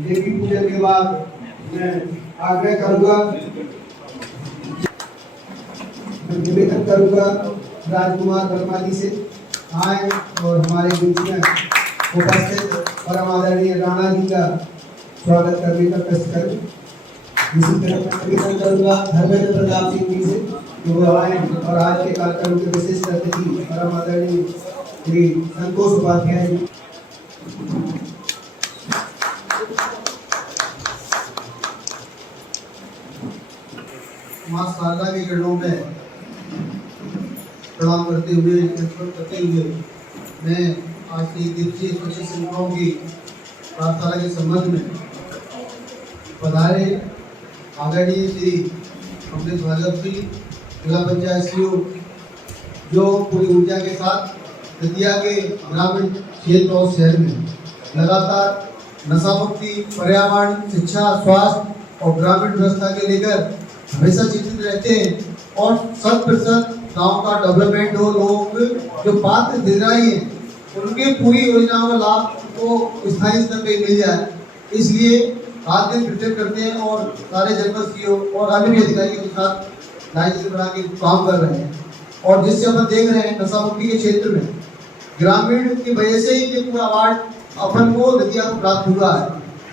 देवी पूजन के बाद मैं आग्रह करूंगा, निवेदन करूंगा राजकुमार वर्मा जी से आए और हमारे बीच में उपस्थित परम आदरणीय राणा जी का स्वागत करने का कष्ट करें। इसी तरह मैं निवेदन करूंगा धर्मेंद्र प्रताप सिंह जी से कि वो आए और आज के कार्यक्रम के विशिष्ट अतिथि परम आदरणीय श्री संतोष उपाध्याय जी। मां शारदा के चरणों में प्रणाम करते हुए मैं आज की दिवसीय कृषि संस्थाओं की पाठशाला के संबंध में पधारे आदरणीय श्री अमृत भाजप जी जिला पंचायत सीओ जो पूरी ऊर्जा के साथ दतिया के ग्रामीण क्षेत्र और शहर में लगातार नशा मुक्ति, पर्यावरण, शिक्षा, स्वास्थ्य और ग्रामीण व्यवस्था के लेकर हमेशा चिंतित रहते हैं और 100% गांव का डेवलपमेंट हो, लोग जो पात्र हितग्राही हैं उनके पूरी योजनाओं का लाभ को स्थायी स्तर पे मिल जाए, इसलिए रात दिन प्रत्येक करते हैं और सारे जनपद सीओ और अन्य भी अधिकारियों के साथ लाइसेंस बना के काम कर रहे हैं। और जिससे अपन देख रहे हैं नशा मुक्ति के क्षेत्र में ग्रामीण की वजह से ही ये पूरा अवार्ड अपन को दतिया को प्राप्त हुआ है,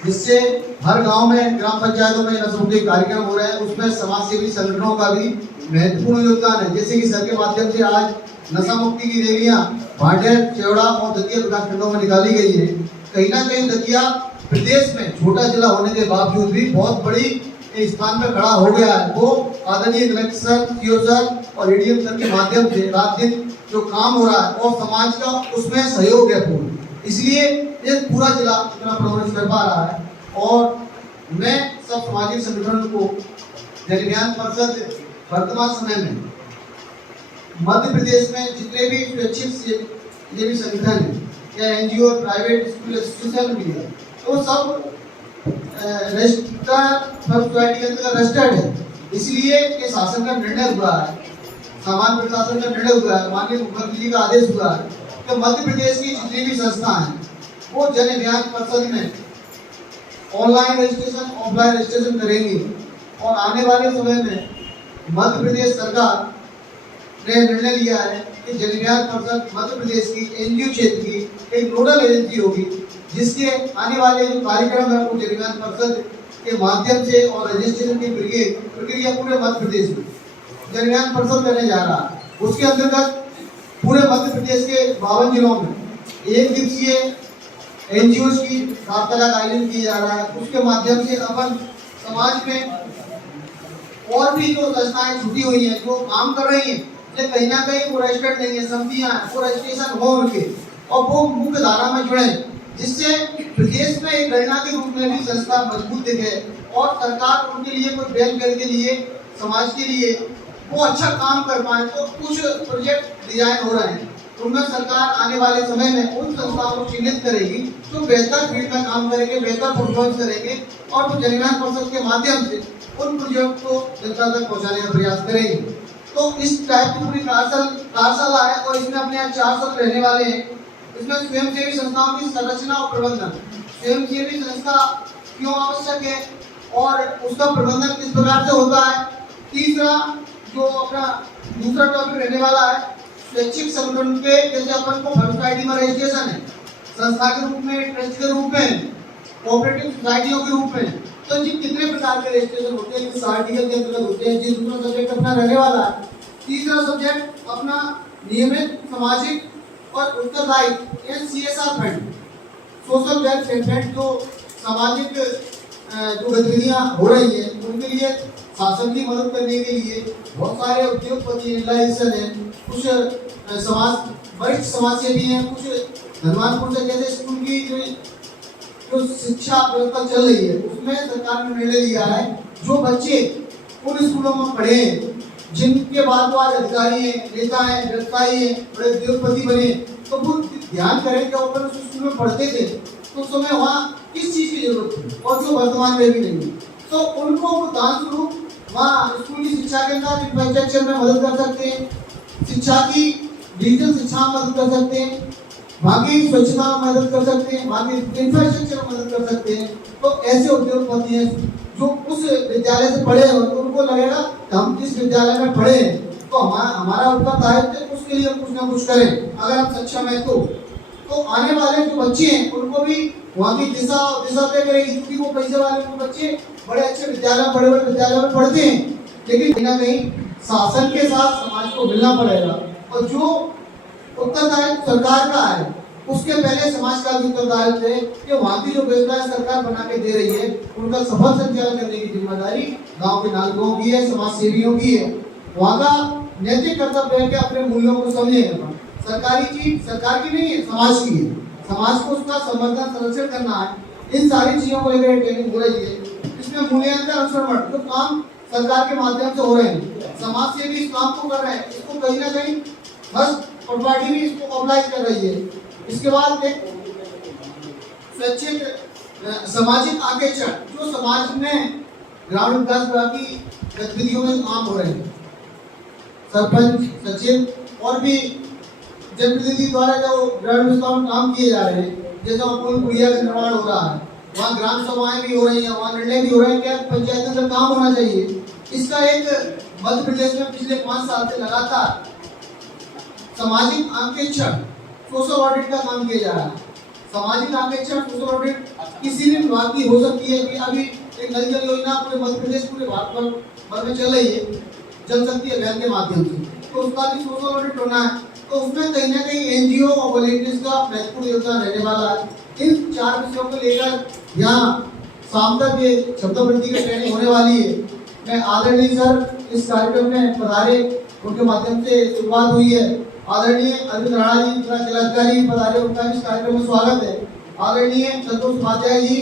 जिससे हर गांव में ग्राम पंचायतों में नशा मुक्ति कार्यक्रम हो रहे हैं। उसमें समाज सेवी संगठनों का भी महत्वपूर्ण योगदान है। जैसे कि सर के माध्यम से आज नशा मुक्ति की रैलियां भाटेर, चेवड़ा और दतिया विकास खंडों में निकाली गई है। कहीं ना कहीं दतिया प्रदेश में छोटा जिला होने के बावजूद भी बहुत बड़ी स्थान पर खड़ा हो गया है। वो आदरणीय कलेक्टर सर, सीओ सर और एडीएम सर के माध्यम से रात दिन जो काम हो रहा है और समाज का उसमें सहयोग है पूर्ण, इसलिए ये पूरा जिला इतना प्रोग्रेस कर पा रहा है। और मैं सब सामाजिक संगठनों को जनविज्ञान परिषद वर्तमान समय में मध्य प्रदेश में जितने भी स्वैच्छिक ये भी संगठन है या एनजीओ, प्राइवेट स्कूल, इंस्टीट्यूशन भी है, तो सब रजिस्टर्ड है। इसलिए ये शासन का निर्णय हुआ है, सामान्य प्रशासन का निर्णय हुआ है, माननीय मुख्यमंत्री जी का आदेश हुआ है कि मध्य प्रदेश की जितनी भी संस्था हैं वो जन विज्ञान परिषद में ऑनलाइन रजिस्ट्रेशन, ऑफलाइन रजिस्ट्रेशन करेंगी। और आने वाले समय में मध्य प्रदेश सरकार ने निर्णय लिया है कि जन विज्ञान परिषद मध्य प्रदेश की एनजीओ क्षेत्र की एक नोडल एजेंसी होगी, जिसके आने वाले जो कार्यक्रम है वो जन विज्ञान परिषद के माध्यम से और रजिस्ट्रेशन की प्रक्रिया पूरे मध्य प्रदेश में जन विज्ञान परिषद करने जा रहा है। उसके अंतर्गत पूरे मध्य प्रदेश के 52 जिलों में एक दिवसीय एनजीओ की वार्तालाप का आयोजन किया जा रहा है। उसके माध्यम से अपन समाज में और भी जो संस्थाएं छुटी हुई हैं जो काम कर रही हैं लेकिन कहीं ना कहीं वो रजिस्टर्ड नहीं है, समितियां वो रजिस्ट्रेशन हो उनके और वो मुख्य धारा में जुड़े, जिससे प्रदेश में एक गणना के रूप में भी संस्था मजबूत दिखे और सरकार उनके लिए कोई वेलफेयर के लिए, समाज के लिए वो अच्छा काम कर पाए। तो कुछ प्रोजेक्ट डिजाइन हो रहे हैं, उनमें सरकार आने वाले समय में उन संस्थाओं को चिन्हित करेगी जो बेहतर फील्ड में काम करेंगे, बेहतर परफॉर्मेंस करेंगे और जो जन विज्ञान परिषद के माध्यम से उन प्रोजेक्ट को जनता तक पहुंचाने का प्रयास करेंगे। तो इस टाइप की पूरी कार्यशाला है और इसमें अपने यहाँ 4 सत्र रहने वाले हैं। इसमें स्वयंसेवी संस्थाओं की संरचना और प्रबंधन, स्वयंसेवी संस्था क्यों आवश्यक है और उसका प्रबंधन किस प्रकार से होता है। तीसरा जो अपना दूसरा टॉपिक रहने वाला है स्वैच्छिक संगठन के, जैसे अपन को फर्स्ट आईडी में रजिस्ट्रेशन है, संस्था के रूप में, ट्रस्ट के रूप में, कोऑपरेटिव सोसाइटियों के रूप में, तो जी कितने प्रकार के रजिस्ट्रेशन होते हैं, किस आर्टिकल के अंतर्गत होते हैं। जी दूसरा सब्जेक्ट अपना रहने वाला है। तीसरा सब्जेक्ट अपना नियमित सामाजिक और उत्तरदायित्व या CSR fund, social welfare fund, जो सामाजिक जो गतिविधियां हो रही है उनके लिए शासन की मदद करने के लिए बहुत सारे उद्योगपति रिलायंस है, कुछ समाज वरिष्ठ समाज सेवी हैं, कुछ हनुमानपुर से जैसे स्कूल की जो शिक्षा व्यवस्था चल रही है उसमें सरकार ने निर्णय लिया है जो बच्चे उन स्कूलों में पढ़े जिनके बाद वो आज अधिकारी हैं, नेता हैं, व्यवसायी हैं, बड़े उद्योगपति बने, तो वो ध्यान करें कि अगर उस स्कूल में पढ़ते थे तो उस समय वहाँ किस चीज़ की जरूरत थी और जो वर्तमान में भी नहीं है, तो उनको दान स्वरूप वहाँ स्कूल की शिक्षा के अंदर इंफ्रास्ट्रक्चर में मदद कर सकते हैं, शिक्षा की डिजिटल शिक्षा में मदद कर सकते हैं, वहाँ की स्वच्छता में मदद कर सकते हैं, वहाँ की इंफ्रास्ट्रक्चर में मदद कर सकते हैं। तो ऐसे उद्योगपति हैं जो उस विद्यालय से पढ़े हो तो उनको लगेगा कि हम इस विद्यालय में पढ़े हैं तो हमारा उत्तरदायित्व है उसके लिए कुछ ना कुछ करें, अगर हम सक्षम है तो आने वाले जो बच्चे हैं उनको भी वहाँ की दिशा तय करेगी, क्योंकि वो पैसे वाले बच्चे बड़े अच्छे विद्यालय बड़े बड़े विद्यालयों में पढ़ते हैं, लेकिन कहीं ना कहीं शासन के साथ समाज को मिलना पड़ेगा और जो उत्तरदायित्व सरकार का है उसके पहले समाज का भी उत्तरदायित्व है कि वहाँ की जो व्यवस्था सरकार बना के दे रही है उनका सफल संचालन करने की जिम्मेदारी गांव के नागरिकों की है, समाज सेवियों की है। वहाँ का नैतिक कर्तव्य है कि अपने मूल्यों को समझेगा। सरकारी चीज सरकार की नहीं है, समाज की है, समाज को उसका संवर्धन संरक्षण करना है। इन सारी चीजों को लेकर ट्रेनिंग हो रही है, इसमें मूल्यांकन अनुसरण जो काम सरकार के माध्यम से हो रहे हैं, समाज से भी इस काम को कर रहे हैं, इसको कहीं ना कहीं बस पार्टी भी इसको ऑर्गेनाइज कर रही है। इसके बाद एक स्वैच्छिक सामाजिक आकेक्षण जो समाज में ग्रामीण विकास विभाग की गतिविधियों में काम हो रहे हैं, सरपंच सचिव और भी जनप्रतिनिधि द्वारा जो ग्रामीण विकास में काम किए जा रहे हैं, जैसे पुल पुलिया का निर्माण हो रहा है, वहाँ ग्राम सभाएं भी हो रही हैं, वहाँ निर्णय भी हो रहे हैं क्या पंचायत में काम होना चाहिए। इसका एक मध्य प्रदेश में पिछले 5 साल से लगातार सामाजिक आंकेक्षण सोशल ऑडिट का काम किया जा रहा है। सामाजिक आंकेक्षण सोशल ऑडिट किसी भी विभाग की हो सकती है कि अभी एक नल जल योजना पूरे मध्य प्रदेश पूरे भारत भर में चल रही है जल शक्ति अभियान के माध्यम से, तो उसका भी सोशल ऑडिट होना है, तो उसमें कहीं ना कहीं एनजीओ और वॉलंटियर्स का महत्वपूर्ण योगदान रहने वाला है। इन 4 विषयों को लेकर यहाँ शाम तक ये शब्दवृद्धि की ट्रेनिंग होने वाली है। मैं आदरणीय सर इस कार्यक्रम में पधारे, उनके माध्यम से शुरुआत हुई है। आदरणीय अरविंद राणा जी जिलाधिकारी पधारे, उनका इस कार्यक्रम में स्वागत है। आदरणीय संतोष उपाध्याय जी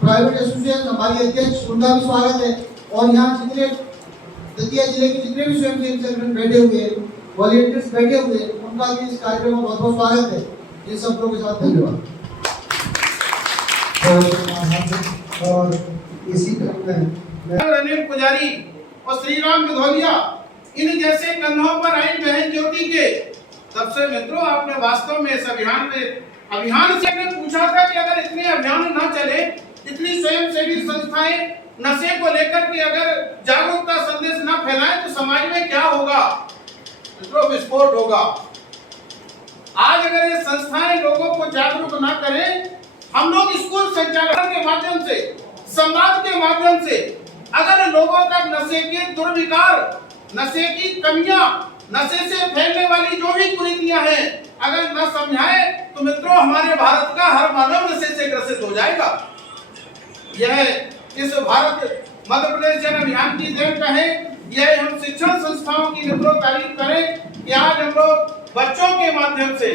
प्राइवेट एसोसिएशन हमारी अध्यक्ष, उनका भी स्वागत है। और यहाँ जितने दतिया जिले के जितने भी स्वयंसेवी संगठन बैठे हुए हैं, वॉलंटियर्स बैठे हुए हैं, उनका भी इस कार्यक्रम में बहुत बहुत स्वागत है। इन सब लोगों के साथ धन्यवाद। और इसी क्रम में अनिल पुजारी और श्री राम विधोलिया इन जैसे कंधों पर आई बहन ज्योति के तब से मित्रों आपने वास्तव में इस अभियान से पूछा था कि अगर इतने अभियान न चले, इतनी स्वयंसेवी संस्थाएं नशे को लेकर के अगर जागरूकता संदेश न फैलाएं तो समाज में क्या होगा मित्रों? विस्फोट होगा। आज अगर ये संस्थाएं लोगों को जागरूक न करें, हम लोग स्कूल संचालन के माध्यम से, संवाद के माध्यम से अगर लोगों तक नशे के दुर्विकार, नशे की कमियां, नशे से फैलने वाली जो भी कुरीतियां हैं अगर न समझाए तो मित्रों हमारे भारत का हर मानव नशे से ग्रसित हो जाएगा। यह इस भारत मध्य प्रदेश जन अभियान की देन कहें, यह हम शिक्षण संस्थाओं की मित्रों तारीफ करें कि आज हम लोग बच्चों के माध्यम से,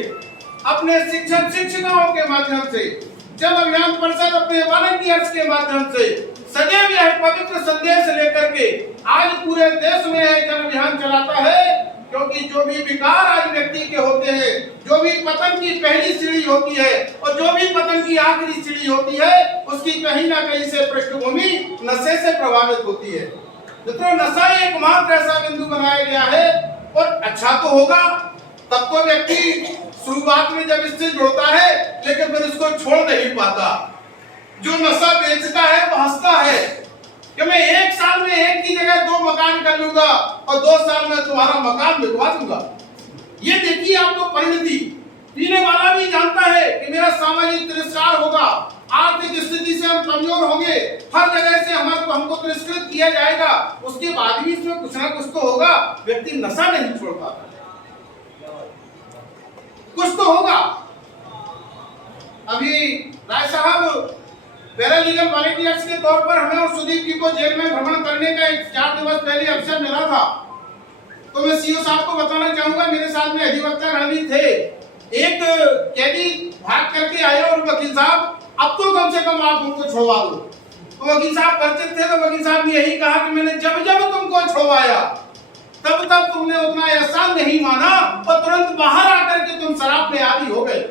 अपने शिक्षक शिक्षिकाओं के माध्यम से, जन अभियान परिषद अपने वॉलंटियर्स के माध्यम से सदैव यह पवित्र संदेश लेकर के आज पूरे देश में यह जन अभियान चलाता है, क्योंकि जो भी विकार आज व्यक्ति के होते हैं, जो भी पतन की पहली सीढ़ी होती है और जो भी पतन की आखिरी सीढ़ी होती है, उसकी कहीं ना कहीं से पृष्ठभूमि नशे से प्रभावित होती है। मित्रों नशा एकमात्र ऐसा बिंदु बनाया गया है, और अच्छा तो होगा तब तो व्यक्ति शुरुआत में जब इससे जुड़ता है लेकिन फिर इसको छोड़ नहीं पाता। जो नशा बेचता है वो हंसता है कि मैं 1 साल में एक की जगह 2 मकान कर लूंगा और 2 साल में तुम्हारा मकान बिकवा दूंगा। ये देखिए आपको परिणति। पीने वाला भी जानता है कि मेरा सामाजिक तिरस्कार होगा, आर्थिक स्थिति से हम कमजोर होंगे, हर जगह से हमको तिरस्कृत किया जाएगा, उसके बाद भी इसमें कुछ ना कुछ तो होगा। व्यक्ति नशा नहीं छोड़ पाता, कुछ तो होगा। अभी राय साहब पैरालीगल वॉलंटियर्स के तौर पर हमें और सुदीप जी को जेल में भ्रमण करने का 4 दिवस पहले अवसर मिला था, तो मैं सीओ साहब को बताना चाहूंगा, मेरे साथ में अधिवक्ता रणवीर थे, एक कैदी भाग करके आया और वकील साहब अब तो कम से कम आप उनको छुड़वा दो। तो वकील साहब परिचित थे, तो वकील साहब ने यही कहा कि मैंने जब जब तुमको छुड़वाया तब तब तुमने उतना एहसान नहीं माना और तुरंत बाहर आकर के तुम शराब पे आदी हो गए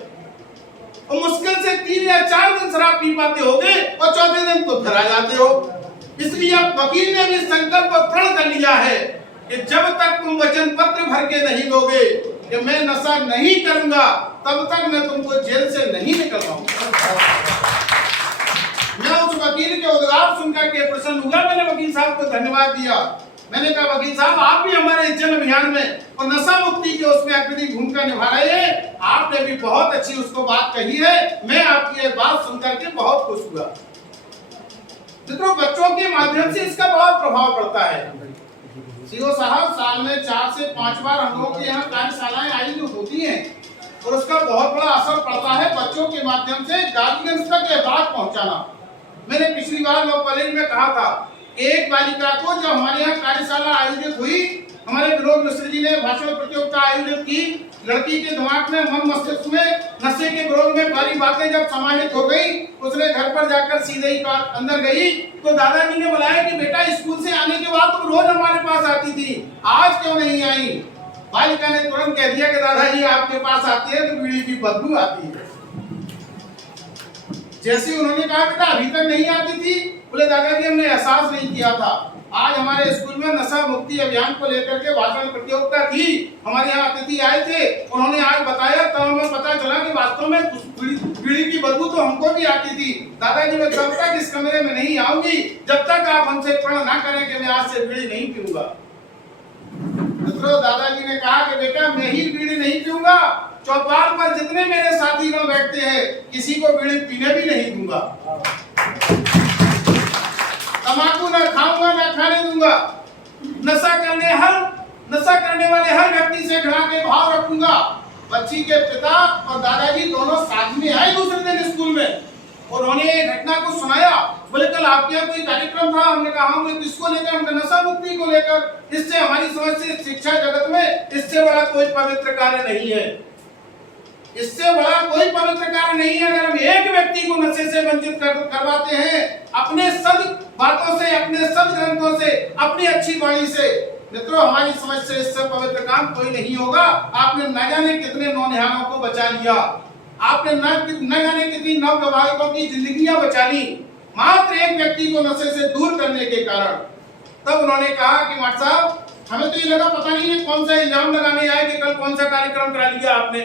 और मुश्किल से 3 या 4 दिन शराब पी पाते होगे और चौथे दिन तो फिर आ जाते हो। इसलिए अब वकील ने भी संकल्प प्रण कर लिया है कि जब तक तुम वचन पत्र भर के नहीं दोगे कि मैं नशा नहीं करूंगा तब तक मैं तुमको जेल से नहीं निकलवाऊंगा। मैं उस वकील के उद्गार सुनकर के प्रसन्न हुआ। मैंने वकील साहब को धन्यवाद दिया। मैंने कहा वकील साहब आप भी हमारे जन अभियान में और नशा मुक्ति के उसमें अग्रणी भूमिका निभा रहे हैं, आपने भी बहुत अच्छी उसको बात कही है, मैं आपकी ये बात सुनकर के बहुत खुश हुआ। मित्रों, बच्चों के माध्यम से इसका बहुत प्रभाव पड़ता है। सीओ साहब साल में 4 से 5 बार हम लोग के यहाँ कार्यशालाएं आयोजित होती हैं और उसका बहुत बड़ा असर पड़ता है बच्चों के माध्यम से गार्जियंस तक ये बात पहुंचाना। मैंने पिछली बार लॉ कॉलेज में कहा था, एक बालिका को जब हमारे यहाँ कार्यशाला आयोजित हुई, हमारे विनोद मिश्र जी ने भाषण प्रतियोगिता आयोजित की, लड़की के दिमाग में मन मस्तिष्क में नशे के विरोध में सारी बातें जब समाहित हो गई, उसने घर पर जाकर सीधे ही अंदर गई तो दादाजी ने बुलाया कि बेटा स्कूल से आने के बाद तुम रोज हमारे पास आती थी, आज क्यों नहीं आई? बालिका ने तुरंत कह दिया कि दादाजी आपके पास आती है तो बीड़ी की बदबू आती है। जैसे उन्होंने कहा बेटा अभी तक नहीं आती थी, बोले दादाजी हमने एहसास नहीं किया था। आज हमारे स्कूल में नशा मुक्ति अभियान को लेकर के भाषण प्रतियोगिता थी, हमारे यहाँ अतिथि आए थे, उन्होंने आज बताया तब हमें पता चला कि वास्तव में बीड़ी की बदबू तो हमको भी आती थी। दादाजी मैं तब तक इस कमरे में नहीं आऊंगी जब तक आप हमसे प्रण ना करें कि मैं आज से बीड़ी नहीं पीऊंगा। मित्रों, दादाजी ने कहा कि बेटा मैं ही बीड़ी नहीं पीऊंगा, चौपाल पर जितने मेरे साथीगण बैठते हैं किसी को बीड़ी पीने भी नहीं दूंगा, तंबाकू ना खाऊंगा ना खाने दूंगा, नशा करने वाले हर व्यक्ति से घृणा के भाव रखूंगा। बच्ची के पिता और दादाजी दोनों साथ में आए दूसरे दिन स्कूल में, उन्होंने घटना को सुनाया। बोले कल आपके यहाँ कोई कार्यक्रम था? हमने कहा हम किसको लेकर? हमने नशा मुक्ति को लेकर। इससे हमारी समझ से शिक्षा जगत में इससे बड़ा कोई पवित्र कार्य नहीं है, इससे बड़ा कोई पवित्र कार्य नहीं है। अगर हम एक व्यक्ति को नशे से वंचित करवाते हैं अपने सद बातों से, अपने सद ग्रंथों से, अपनी अच्छी वाणी से, मित्रों हमारी समझ से इससे पवित्र काम कोई नहीं होगा। आपने न जाने कितने नौनिहालों को बचा लिया, आपने न जाने कितनी नवविवाहितों की जिंदगियां बचा ली, मात्र एक व्यक्ति को नशे से दूर करने के कारण। तब उन्होंने कहा कि मास्टर साहब हमें तो ये लगा पता नहीं है कौन सा इल्जाम लगाने आए कि कल कौन सा कार्यक्रम करा लिया आपने।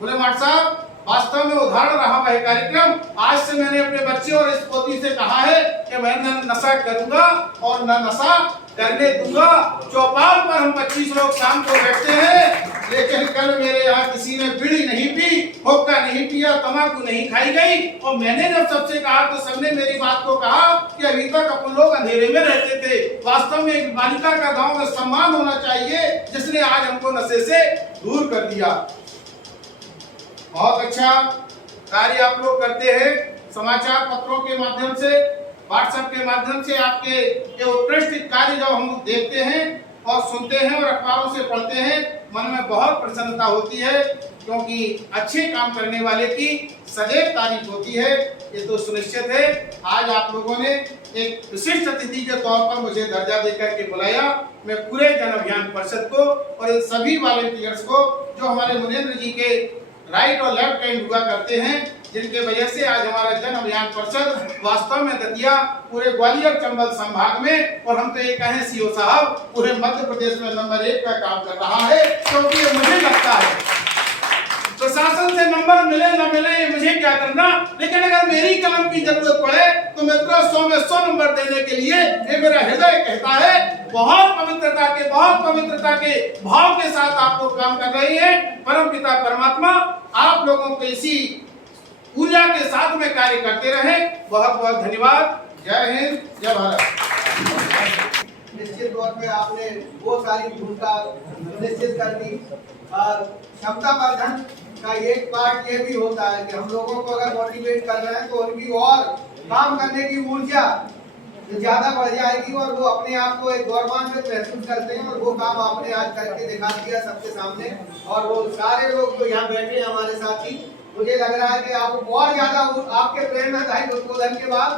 बोले मास्टर साहब वास्तव में उदाहरण रहा वह कार्यक्रम। आज से मैंने अपने बच्चे और इस पोती से कहा है कि मैं न नशा करूंगा और न नशा करने दूंगा। चौपाल पर हम 25 लोग शाम को बैठते हैं, लेकिन कल मेरे यहाँ किसी ने बीड़ी नहीं पी, हुक्का नहीं पिया, तंबाकू नहीं खाई गई। और मैंने जब सबसे कहा तो सबने मेरी बात को कहा कि अभी तक अपन लोग अंधेरे में रहते थे। वास्तव में एक बालिका का गांव में सम्मान होना चाहिए जिसने आज हमको नशे से दूर कर दिया। बहुत अच्छा कार्य आप लोग करते हैं, समाचार पत्रों के माध्यम से, व्हाट्सएप के माध्यम से आपके ये उत्कृष्ट कार्य जब हम देखते हैं और सुनते हैं और अखबारों से पढ़ते हैं, मन में बहुत प्रसन्नता होती है, क्योंकि अच्छे काम करने वाले की सदैव तारीफ होती है। ये तो सुनिश्चित है। आज आप लोगों ने एक विशिष्ट अतिथि के तौर पर मुझे दर्जा देकर के बुलाया। मैं पूरे जन अभियान परिषद को और इन सभी वॉलंटियर्स को जो हमारे मुनेंद्र जी के राइट और लेफ्ट हैंड हुआ करते हैं, जिनके वजह से आज हमारा जन अभियान परिषद वास्तव में दतिया पूरे ग्वालियर चंबल संभाग में और हम तो ये कहें सीओ साहब पूरे मध्य प्रदेश में नंबर 1 का काम कर रहा है। क्योंकि ये मुझे लगता है प्रशासन से नंबर मिले न मिले ये मुझे क्या करना, लेकिन अगर मेरी कलम की जरूरत पड़े तो मित्रों 100 में 100 नंबर देने के लिए ये मेरा हृदय कहता है। बहुत पवित्रता के भाव के साथ आप लोग काम कर रहे हैं। परम पिता परमात्मा आप लोगों को इसी ऊर्जा के साथ में कार्य करते रहे। बहुत बहुत धन्यवाद। जय हिंद, जय भारत। निश्चित तौर पे आपने वो सारी भूमिका निश्चित कर दी। और क्षमता वर्धन का एक पार्ट ये भी होता है कि हम लोगों को अगर मोटिवेट कर रहे हैं तो उनकी और काम करने की ऊर्जा ज्यादा बढ़ जाएगी और वो अपने आप को एक गौरवान्वित महसूस करते हैं और वो काम आपने आज करके दिखा दिया सबके सामने। और वो सारे लोग जो यहाँ बैठे हैं हमारे साथी, मुझे लग रहा है कि आप और ज्यादा आपके प्रेरणादायी उद्बोधन के बाद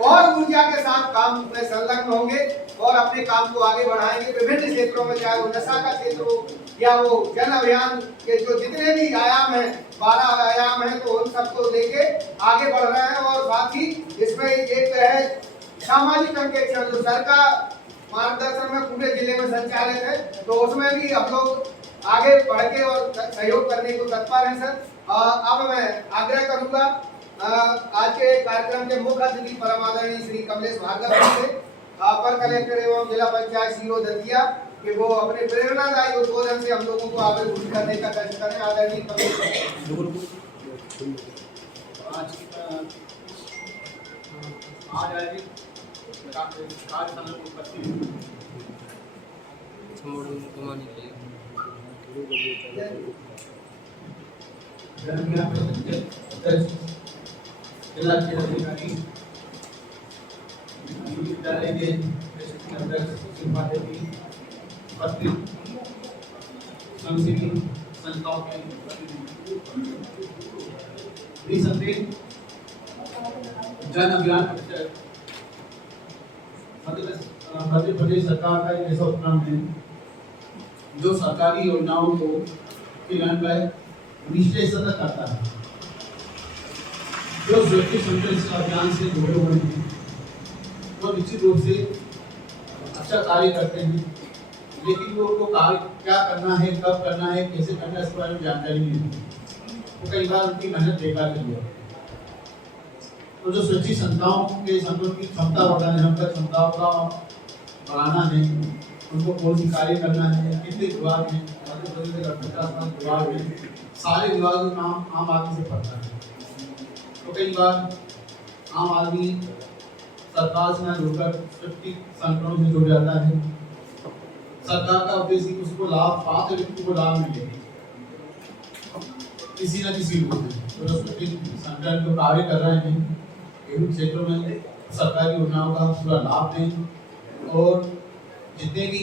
और ऊर्जा के साथ काम में संलग्न होंगे और अपने काम को आगे बढ़ाएंगे विभिन्न क्षेत्रों में, चाहे वो नशा का क्षेत्र हो या वो जन अभियान के जो जितने भी आयाम हैं, 12 आयाम हैं, तो उन सबको लेके आगे बढ़ रहे हैं। और साथ ही इसमें एक है सामाजिक अंकेक्षण जो सरकार मार्गदर्शन में पूरे जिले में संचालित है, तो उसमें भी हम लोग आगे बढ़ के और सहयोग करने को तत्पर हैं सर। अब मैं आग्रह करूंगा आज के कार्यक्रम के मुख्य अतिथि परम आदरणीय श्री कमलेश भार्गव जी से, अपर कलेक्टर एवं जिला पंचायत सीओ दतिया, कि वो अपने प्रेरणादायी उद्बोधन से हम लोगों को आगे करने का कष्ट करें। आदरणीय कमलेश आज आयोजित कार्यशाला को उपस्थित जिला खेल अधिकारी विद्यालय के अध्यक्ष शिल्पा देवी, उपस्थित स्वयंसेवी संस्थाओं के प्रतिनिधि, जन अभियान परिषद मध्य प्रदेश सरकार का एक ऐसा उपक्रम है जो सरकारी योजनाओं को क्रियान्वयन निश्चय सतत करता है। जो स्वच्छ संदेश अभियान से जुड़े हुए हैं वो निश्चित रूप से अच्छा कार्य करते हैं, लेकिन वो उनको कार्य क्या करना है, कब करना है, कैसे करना है, इस बारे में जानकारी नहीं है। तो कई बार उनकी मेहनत बेकार चली जाती है। तो जो स्वच्छ संस्थाओं के संगठन की क्षमता बढ़ाना है, उनका क्षमताओं का बढ़ाना है, उनको कौन सी कार्य करना है, कितने विभाग हैं, विभाग हैं, सारे विभागों का काम आम आदमी से पड़ता है। तो कई बार आम आदमी सरकार से न जुड़कर स्वच्छ संगठनों से जुड़ जाता है। सरकार का उद्देश्य उसको लाभ, पात्र व्यक्ति को लाभ मिले किसी न किसी रूप में। तो जो स्वच्छ संगठन जो कार्य कर रहे हैं विभिन्न क्षेत्रों में सरकारी योजनाओं का पूरा लाभ दें और जितने भी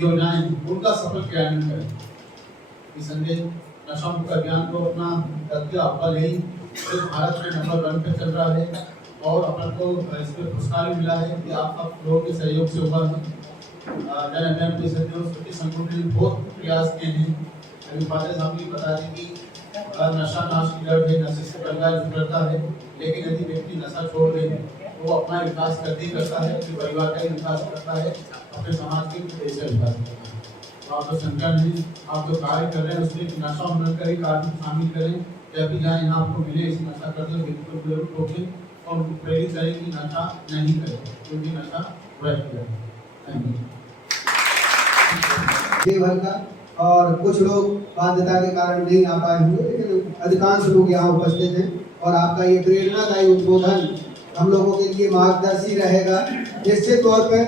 योजनाएं उनका सफल क्रियान्वयन करें। इस संदेश नशा मुक्त अभियान को अपना तथ्य अव्वल ही भारत में नंबर 1 पे चल रहा है और अपन को इस पर पुरस्कार भी मिला है कि आप सब लोगों के सहयोग से हुआ है। जन अभियान के स्वच्छ संगठन ने बहुत प्रयास किए हैं। अभी फादर साहब भी बता दें कि नशा नाश की लड़ है, नशे से परिवार जुड़ता है, लेकिन यदि व्यक्ति नशा छोड़ दे वो अपना विकास करते ही करता है, अपने परिवार का ही विकास करता है, अपने समाज के देश का विकास करता है। तो आप जो संगठन है, आप जो कार्य कर रहे हैं उसमें नशा उन्मूलन का भी कार्य शामिल करें। जब भी जाए यहाँ आपको मिले इस नशा करते व्यक्ति को जरूर रोकें और प्रेरित करें कि नशा नहीं करें, क्योंकि नशा बुरा है। भर का और कुछ लोग बाध्यता के कारण नहीं आ पाए होंगे, लेकिन अधिकांश लोग यहाँ उपस्थित हैं और आपका ये प्रेरणादायी उद्बोधन हम लोगों के लिए मार्गदर्शी रहेगा। निश्चित तौर पर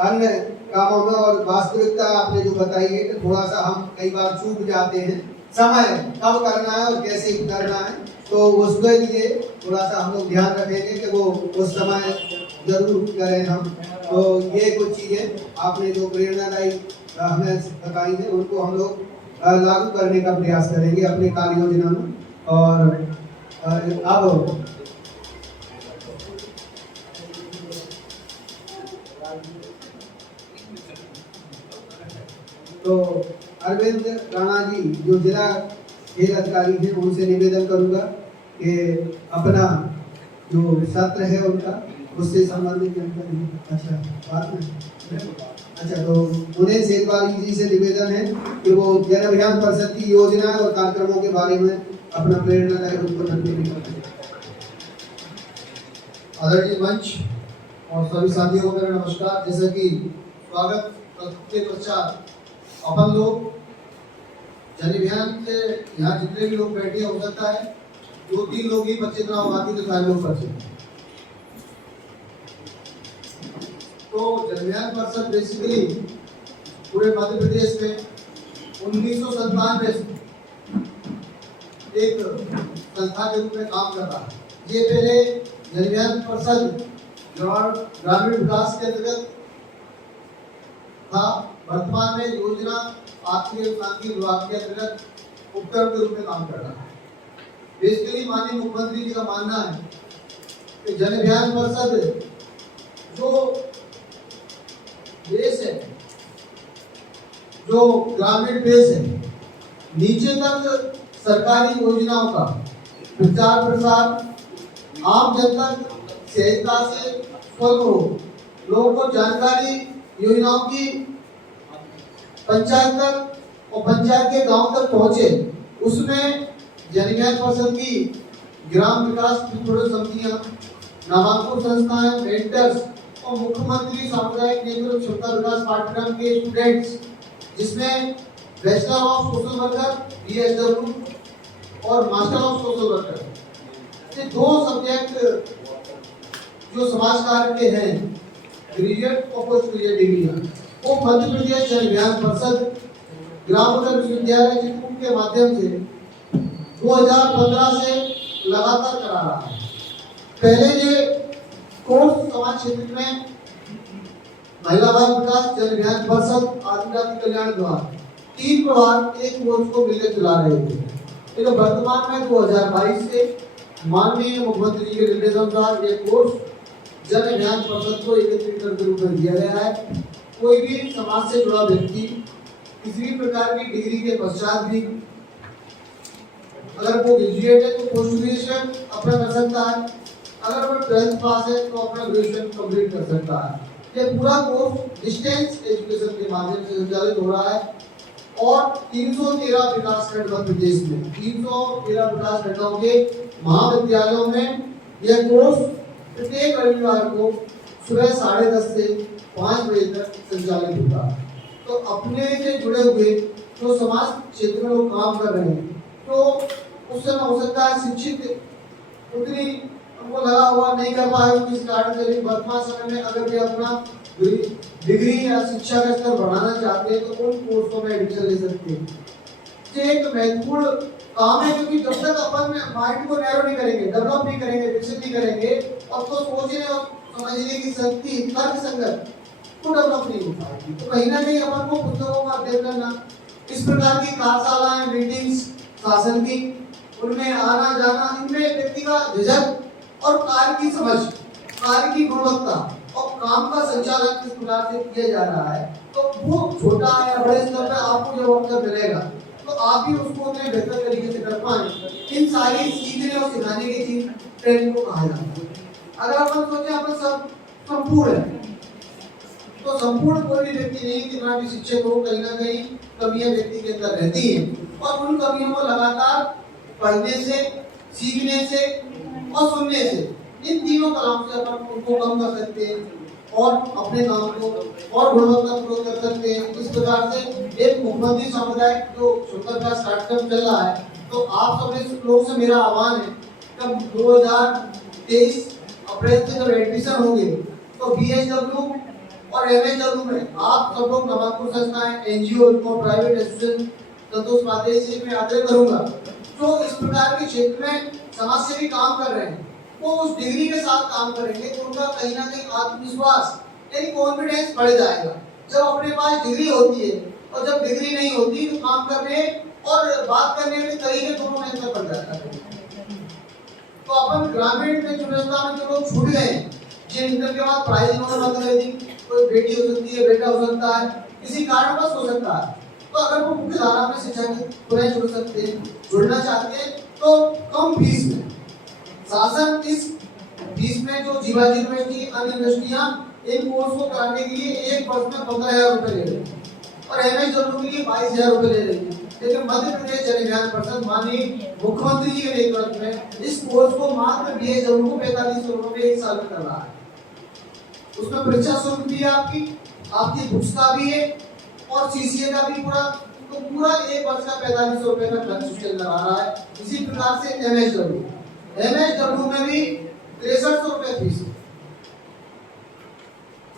अन्य कामों में और वास्तविकता आपने जो बताई है कि थोड़ा सा हम कई बार चूक जाते हैं, समय कब करना है और कैसे करना है, तो उसके लिए थोड़ा सा हम लोग ध्यान रखेंगे कि वो उस समय जरूर करें हम। तो ये कुछ चीजें आपने जो प्रेरणादायी हमें बताई है उनको हम लोग लागू करने का प्रयास करेंगे अपने कार्य योजना में। और अब तो अरविंद राणा जी जो जिला खेल अधिकारी हैं उनसे निवेदन करूंगा कि अपना जो सत्र है उनका उससे संबंधित जानकारी। अच्छा बात में अच्छा, तो उन्हें शेरवाली जी से निवेदन है कि वो जन अभियान परिषद की योजना और कार्यक्रमों के बारे में अपना प्रेरणादायी उद्बोधन देने का। आदरणीय मंच और सभी साथियों को मेरा नमस्कार। जैसा कि स्वागत के पश्चात अपन लोग जन अभियान से यहाँ जितने भी लोग बैठे हो सकता है 2-3 लोग ही बच्चे ना हो, बाकी तो सारे लोग बच्चे। तो जन अभियान परिषद बेसिकली पूरे मध्य प्रदेश में 1997 से एक संस्था के रूप में काम कर रहा है। ये पहले जनविज्ञान परिषद ग्रामीण विकास के अंतर्गत था। वर्तमान में योजना आर्थिक एवं सांख्यिकी विभाग के अंतर्गत उपक्रम के रूप में काम कर रहा है। बेसिकली माननीय मुख्यमंत्री जी का मानना है कि जनविज्ञान परिषद जो बेस है, जो ग्रामीण बेस है, नीचे तक सरकारी योजनाओं का प्रचार प्रसार आम जनता सहजता से फल हो, लोगों को जानकारी योजनाओं की पंचायत तक और पंचायत के गांव तक पहुंचे, उसमें जनविज्ञान परिषद की ग्राम विकास समितियां, नामांकुर संस्थाएं, मेंटर्स और मुख्यमंत्री सामुदायिक नेतृत्व क्षमता विकास पाठ्यक्रम के स्टूडेंट्स, जिसमें bachelor of social worker BSW और मास्टर ऑफ सोशल वर्कर, ये दो सब्जेक्ट जो समाज कार्य के हैं, ग्रेजुएट और पोस्ट ग्रेजुएट डिग्रियां, वो मध्य प्रदेश जनविज्ञान परिषद ग्रामोदय विश्वविद्यालय चित्रकूट के माध्यम से 2015 से लगातार करा रहा है। पहले ये कोर्स समाज क्षेत्र में महिला बाल विकास जनविज्ञान परिषद आदिवासी कल्याण द्वारा 3 प्रभाग एक कोर्स को मिलकर चला रहे थे, लेकिन वर्तमान में 2022 से माननीय मुख्यमंत्री के निर्देशानुसार ये कोर्स जनविज्ञान परिषद को एकत्रीकरण के रूप में दिया गया है। कोई भी समाज से जुड़ा व्यक्ति किसी भी प्रकार की डिग्री के पश्चात भी अगर वो ग्रेजुएट है तो पोस्ट ग्रेजुएशन अपना कर सकता है, अगर वो 12th पास है तो अपना ग्रेजुएशन कंप्लीट कर सकता है। ये पूरा कोर्स डिस्टेंस एजुकेशन के माध्यम से संचालित हो रहा है और 313 विकास खंड मध्य प्रदेश में 313 विकास खंडों के महाविद्यालयों में यह कोर्स प्रत्येक रविवार को सुबह 10:30 से 5 बजे तक संचालित होता है। तो अपने से जुड़े हुए जो समाज क्षेत्र में लोग काम कर रहे हैं, तो उस समय हो सकता है शिक्षित उतनी उनको लगा हुआ नहीं कर पाए किस कारण से, लेकिन वर्तमान समय में अगर वे अपना डिग्री या शिक्षा का स्तर बढ़ाना चाहते हैं तो उन कोर्सों में एडमिशन ले सकते हैं। ये एक महत्वपूर्ण काम है, क्योंकि जब तक अपन माइंड को नैरो नहीं करेंगे, डेवलप नहीं करेंगे, विकसित नहीं करेंगे और तो सोचने और समझने की शक्ति तर्क संगत तो डेवलप नहीं हो पाएगी। तो कहीं ना कहीं अपन को पुस्तकों का अध्ययन करना, इस प्रकार की कार्यशालाएं, मीटिंग्स शासन की, उनमें आना जाना, इनमें व्यक्ति का झिझक और कार्य की समझ, कार्य की गुणवत्ता और काम का संचालन किस प्रकार से किया जा रहा है, तो वो छोटा या बड़े स्तर पर आपको जब अवसर मिलेगा तो आप भी उसको उतने बेहतर तरीके से कर पाए। इन सारी सीखने और सिखाने की चीज ट्रेनिंग को कहा जाता है। अगर अपन सोचे अपन सब संपूर्ण है, तो संपूर्ण कोई भी व्यक्ति नहीं, कितना भी शिक्षक हो, कहीं ना कहीं कमियां व्यक्ति के अंदर रहती हैं और उन कमियों को लगातार पढ़ने से, सीखने से और सुनने से, इन तीनों कलाओं से अपन उनको कम कर सकते हैं और अपने काम को और गुणवत्तापूर्ण कर सकते हैं। इस प्रकार से एक मुख्यमंत्री सामुदायिक जो शुक्र का कार्यक्रम चल रहा है, तो आप सभी लोगों से मेरा आह्वान है कब 2023 अप्रैल से जब एडमिशन होंगे तो BSW और MSW में आप सब लोग नामांकुर संस्थाएं, NGO और प्राइवेट एसोसिएशन संतोष पाते जी मैं आग्रह करूंगा जो इस प्रकार के क्षेत्र में समाज से भी काम कर रहे हैं, वो उस डिग्री के साथ काम करेंगे तो उनका कहीं ना कहीं आत्मविश्वास यानी कॉन्फिडेंस बढ़ जाएगा। जब अपने पास डिग्री होती है और जब डिग्री नहीं होती तो काम करने और बात करने के तरीके दोनों में अंतर पड़ जाता है। तो अपन ग्रामीण में चुनौतियां में जो लोग छूट गए, जिन इंटर के बाद पढ़ाई इन्होंने बंद कर दी, कोई बेटी हो सकती है, बेटा हो सकता है, किसी कारणवश हो सकता है, तो अगर वो मुख्य धारा में शिक्षा की पुनः जुड़ सकते हैं, जुड़ना चाहते हैं तो कम फीस में शासन इस फीस में जो जीवा यूनिवर्सिटी, अन्य यूनिवर्सिटियां इन कोर्स को कराने के लिए एक वर्ष में 15,000 रुपए ले रही है और MSW के लिए 22,000 रुपए ले रही है। लेकिन मध्य प्रदेश जनविज्ञान परिषद माननीय मुख्यमंत्री जी के नेतृत्व में इस कोर्स को मात्र BSW को 4500 रुपए में 1 साल में कर रहा है। उसमें परीक्षा शुल्क भी है, आपकी बुक्स का भी है और CCA का भी पूरा, तो पूरा एक वर्ष का 4500 रुपए का खर्च चल रहा है। इसी प्रकार से MSW में भी 6300 रुपए फीस है,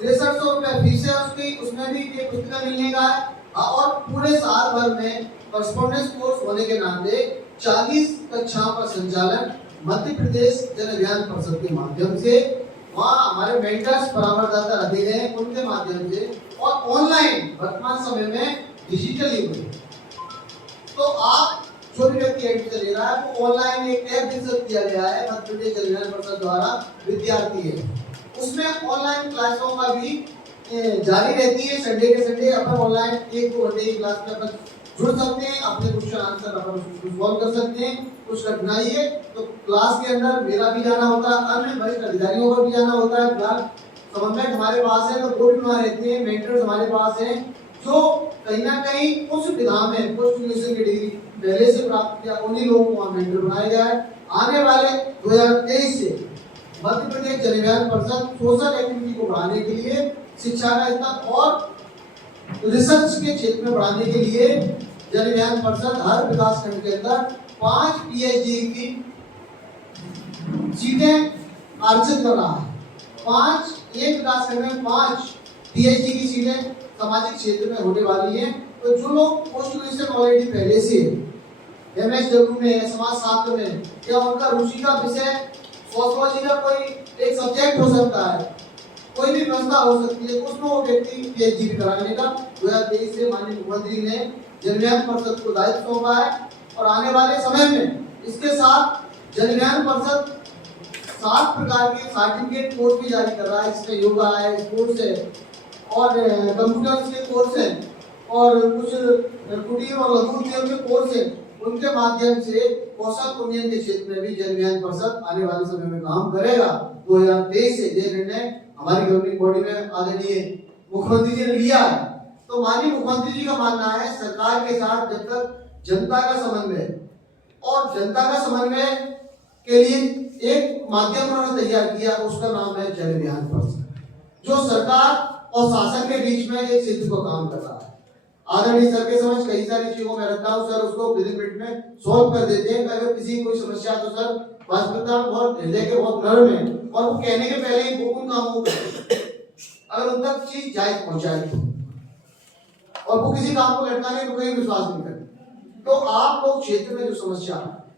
6300 रुपए फीस है उसकी, उसमें भी ये पुस्तक मिलने का है और पूरे साल भर में कॉरेस्पोंडेंस कोर्स होने के नाते 40 कक्षाओं का संचालन मध्य प्रदेश जन अभियान परिषद के माध्यम से वहाँ हमारे मेंटर्स परामर्शदाता रखे गए हैं, उनके माध्यम से और ऑनलाइन वर्तमान समय में डिजिटल युग है। तो आप जो भी व्यक्ति एडमिशन ले रहा है वो ऑनलाइन एक ऐप विकसित किया गया है मध्य प्रदेश जन अभियान परिषद द्वारा, विद्यार्थी है उसमें ऑनलाइन क्लासों का भी जारी रहती है। संडे के संडे अपन ऑनलाइन 1-2 घंटे की क्लास में अपन जुड़ सकते हैं, अपने क्वेश्चन आंसर अपन सॉल्व कर सकते हैं। कुछ कठिनाई है तो क्लास के अंदर मेरा भी जाना होता है, अन्य वरिष्ठ अधिकारियों का भी जाना होता है। क्लास समन्वयक हमारे पास है तो वो भी वहाँ रहते हैं, मेंटर्स हमारे पास हैं जो कहीं ना कहीं उस विधा में पोस्ट ग्रेजुएशन की डिग्री पहले से प्राप्त किया, उन्हीं लोगों को वहाँ मेंटर बनाया गया है। आने वाले 2023 से मध्य प्रदेश जन अभियान परिषद सोशल एक्टिविटी को बढ़ाने के लिए, शिक्षा का स्तर और रिसर्च के क्षेत्र में बढ़ाने के लिए जन अभियान परिषद हर विकास खंड के अंदर 5 पीएचडी की सीटें आरक्षित कर रहा है। एक विकास खंड में 5 पीएचडी की सीटें सामाजिक क्षेत्र में होने वाली हैं। तो जो लोग पोस्ट ग्रेजुएशन ऑलरेडी पहले से एमएसडब्ल्यू में, समाजशास्त्र में या उनका रुचि का विषय सोशियोलॉजी का कोई एक सब्जेक्ट हो सकता है, कोई भी व्यवस्था हो सकती है, उसमें वो व्यक्ति पीएचडी कराने का 2023 से माननीय मुख्यमंत्री ने जन अभियान परिषद को दायित्व सौंपा है। और आने वाले समय में इसके साथ जन अभियान परिषद 7 प्रकार के सर्टिफिकेट कोर्स भी जारी कर रहा है, जिसमें योगा है, स्पोर्ट्स है और कंप्यूटर के कोर्स है और कुछ कुटीर और लघु उद्योग के कोर्स है। उनके माध्यम से कौशल उन्नयन के क्षेत्र में भी जन अभियान परिषद आने वाले समय में काम करेगा। 2023 से ये निर्णय हमारी गवर्निंग बॉडी में आदरणीय मुख्यमंत्री जी ने लिया है। तो माननीय मुख्यमंत्री जी का मानना है सरकार के साथ जब तक जनता का समन्वय और जनता का समन्वय के लिए एक माध्यम उन्होंने तैयार किया, उसका नाम है जन अभियान परिषद, जो सरकार और शासन के बीच में एक सेतु का काम कर रहा है। आदरणीय सर के समझ कई सारी चीजों में रखता हूँ, सर उसको विद इन मिनट में सॉल्व कर देते हैं। अगर किसी की कोई समस्या तो सर वास्तविकता बहुत हृदय के बहुत नरम है और वो कहने के पहले ही वो उन कामों को अगर उन तक चीज जाए पहुंचाए और वो किसी काम को लटकाने को कोई विश्वास नहीं करते। तो आप लोग क्षेत्र में जो समस्या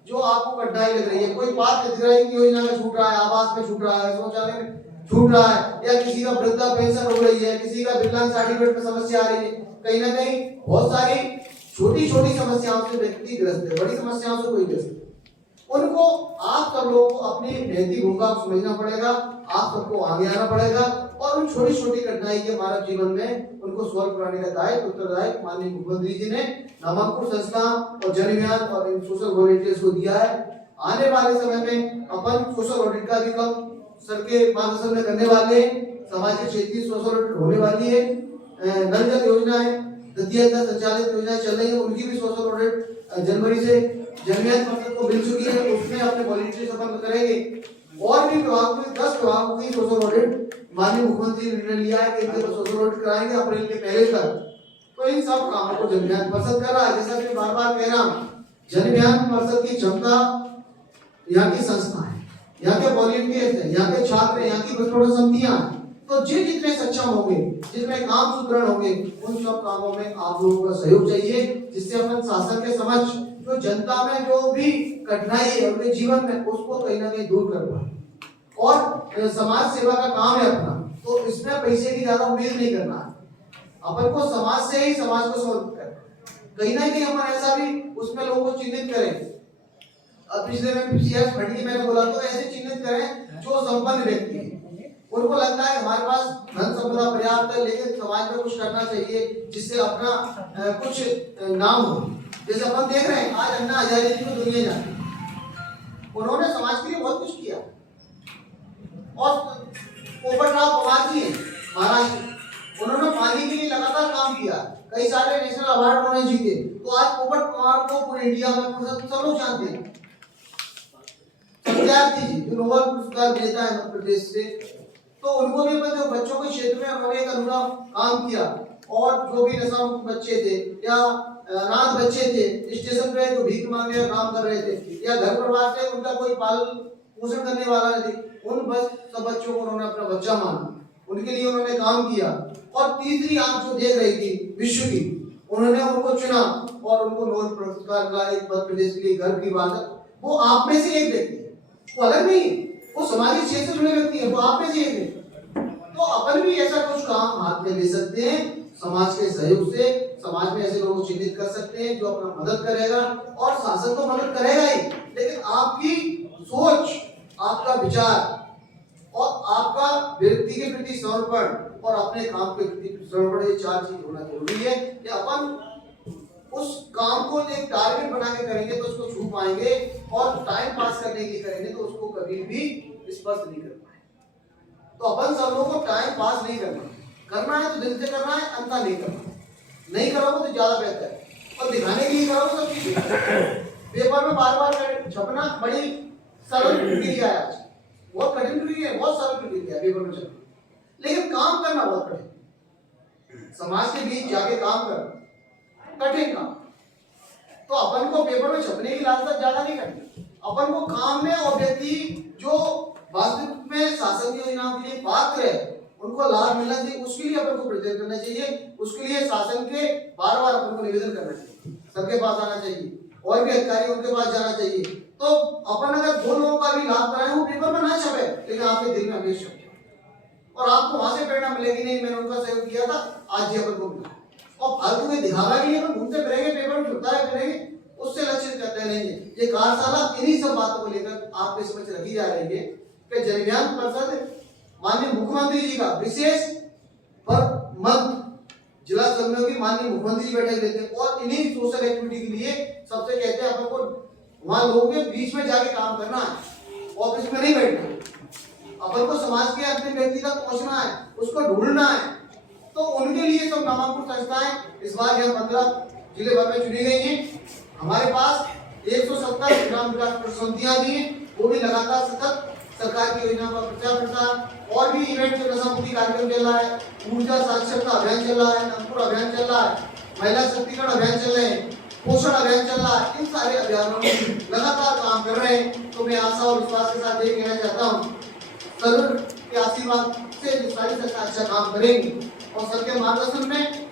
जो आपको कठिनाई लग रही है, कोई बात दिख रही है कि योजना में छूट रहा है, आवास में छूट रहा है, शौचालय में छूट रहा है, या किसी का वृद्धा पेंशन हो रही है, किसी का विकलांग सर्टिफिकेट में समस्या आ रही है, कहीं ना कहीं बहुत सारी छोटी छोटी समस्याओं से व्यक्ति ग्रस्त है, बड़ी समस्याओं से कोई ग्रस्त है। उनको आप सब लोगों को अपनी नैतिक भूमिका को समझना पड़ेगा, आप सबको आगे आना पड़ेगा और उन छोटी छोटी कठिनाई के मानव जीवन में उनको सॉल्व कराने का दायित्व उत्तरदायित्व माननीय मुख्यमंत्री जी ने नामांकुर संस्था और जन अभियान और इन सोशल वॉलंटियर्स को दिया है। आने वाले समय में अपन सोशल ऑडिट का भी काम सर के मार्गदर्शन में करने वाले हैं। सामाजिक क्षेत्रीय सोशल ऑडिट होने वाली है। नल जल योजना है, दतिया संचालित योजना चल रही है, उनकी भी सोशल ऑडिट जनवरी से जन अभियान परिषद को मिल चुकी है, उसमें अपने वॉलंटियर्स अपन करेंगे। और भी विभागों में 10 विभागों की सोशल ऑडिट माननीय मुख्यमंत्री ने निर्णय लिया है कि इनके सोशल ऑडिट कराएंगे अप्रैल के पहले तक। तो इन सब कामों को जन अभियान परिषद कर रहा है। जैसा कि बार बार कह रहा हूं, जन अभियान परिषद की क्षमता यहाँ की संस्था है, यहाँ के वॉलंटियर्स हैं, यहाँ के छात्र हैं, यहाँ की बचपन समितियां हैं। तो जितने सक्षम होंगे, जिसमें काम सुदृढ़ होंगे, उन सब कामों में आप लोगों का सहयोग चाहिए, जिससे अपन शासन के समक्ष जो जनता में जो भी कठिनाई है उनके जीवन में उसको कहीं ना कहीं दूर कर पाए। और समाज सेवा का काम है अपना, तो इसमें पैसे की ज्यादा उम्मीद नहीं करना है। अपन को समाज से ही समाज को समर्पित करें, कहीं ना कहीं अपन ऐसा भी उसमें लोगों को चिन्हित करें। अब पिछले में पीसीएस फंड की मैंने बोला, तो ऐसे चिन्हित करें जो संपन्न व्यक्ति है, उनको लगता है हमारे पास धन संपदा पर्याप्त है, लेकिन समाज में कुछ करना चाहिए जिससे अपना कुछ नाम हो। जैसे अपन देख रहे हैं आज अन्ना हजारे जी को दुनिया जाने, उन्होंने समाज के लिए बहुत कुछ किया। और पोपटराव पवार जी महाराष्ट्र, उन्होंने पानी के लिए लगातार काम किया, कई सारे नेशनल अवार्ड उन्होंने जीते। तो आज पोपट पवार को पूरे इंडिया में सब लोग जानते हैं। विद्यार्थी जी जो नोबेल पुरस्कार विजेता है मध्य प्रदेश से, तो उनको भी जो बच्चों के क्षेत्र में उन्होंने एक अनूठा काम किया। और जो भी नशा मुक्त बच्चे थे या अनाथ बच्चे थे, स्टेशन पे जो भीख मांगने का काम कर रहे थे, या घर परिवार से उनका कोई पालन पोषण करने वाला नहीं, उन सब बच्चों को उन्होंने अपना बच्चा माना, उनके लिए उन्होंने काम किया। और तीसरी आंख जो देख रही थी विश्व की, उन्होंने उनको चुना और उनको नोबेल पुरस्कार का एक मध्य प्रदेश के लिए गर्व की बात है। वो आप में से एक व्यक्ति है, वो अलग नहीं, वो सामाजिक क्षेत्र से जुड़े व्यक्ति हैं, वो आप में से एक है। तो अपन भी ऐसा कुछ काम हाथ में ले सकते हैं, समाज के सहयोग से समाज में ऐसे लोगों को चिन्हित कर सकते हैं जो अपना मदद करेगा और शासन को मदद करेगा ही, लेकिन आपकी सोच, आपका विचार और आपका व्यक्ति के प्रति समर्पण और अपने काम के प्रति समर्पण, ये चार चीज होना जरूरी है कि अपन उस काम को एक टारगेट बना के करेंगे तो उसको छू पाएंगे, और टाइम पास करने के लिए करेंगे तो उसको कभी भी स्पर्श नहीं कर पाएंगे। तो अपन सब लोगों को टाइम पास नहीं करना है तो दिल से करना है, अंता नहीं करना। नहीं करोगे तो ज्यादा बेहतर है, और दिखाने के लिए करोगे तो ठीक है। पेपर में बार बार छपना बड़ी सरल प्रक्रिया है, आज बहुत कठिन प्रक्रिया है, बहुत सरल प्रक्रिया है पेपर में छपना, लेकिन काम करना बहुत कठिन। समाज के बीच जाके काम करना कठिन काम। तो अपन को पेपर में छपने की लालसा ज्यादा नहीं करनी, अपन को काम में और व्यक्ति जो वास्तविक में शासन की योजनाओं के लिए पात्र है उनको लाभ मिलना चाहिए, उसके लिए अपन को प्रयत्न करना चाहिए। उसके लिए शासन के बार बार अपन को निवेदन करना चाहिए, सबके पास आना चाहिए, और भी अधिकारी उनके पास जाना चाहिए। तो अपन अगर दो लोगों का भी लाभ कराए, वो पेपर में ना छपे लेकिन आपके दिल में हमेशा छपे, और आपको वहां से प्रेरणा मिलेगी, नहीं मैंने उनका सहयोग किया था, आज ये अपन को मिला। और फालतू में दिखावा के लिए अपन घूमते फिरेंगे, पेपर में छुपता है फिरेंगे, उससे लक्षित करते रहेंगे। ये कार्यशाला इन्हीं सब बातों को लेकर आपके समक्ष रखी जा रही है कि जनज्ञान परिषद माननीय मुख्यमंत्री जी का विशेष पर मंत्र जिला समन्वय की माननीय मुख्यमंत्री जी बैठक लेते हैं, और इन्हीं सोशल एक्टिविटी के लिए सबसे कहते हैं अपन को वहां लोगों के बीच में जाके काम करना है, ऑफिस में नहीं बैठना। अपन को समाज के अंतिम व्यक्ति तक पहुंचना है, उसको ढूंढना है। तो उनके लिए सब नामांकित संस्थाएं इस बार यह 15 जिले भर में चुनी गई हैं। हमारे पास 170 ग्राम विकास समितियां भी हैं, वो भी लगातार सतत सरकार की योजनाओं का प्रचार प्रसार, और भी इवेंट जो नशा मुक्ति कार्यक्रम चल रहा है, ऊर्जा साक्षरता अभियान चल रहा है, अंकुर अभियान चल रहा है, महिला शक्तिकरण अभियान चल रहे हैं, पोषण अभियान चल रहा है। इन सारे अभियानों में लगातार काम कर रहे हैं। तो मैं आशा और विश्वास के साथ ये कहना चाहता हूँ, सर के आशीर्वाद से सारी सरकार अच्छा काम करेंगी, और सर के मार्गदर्शन में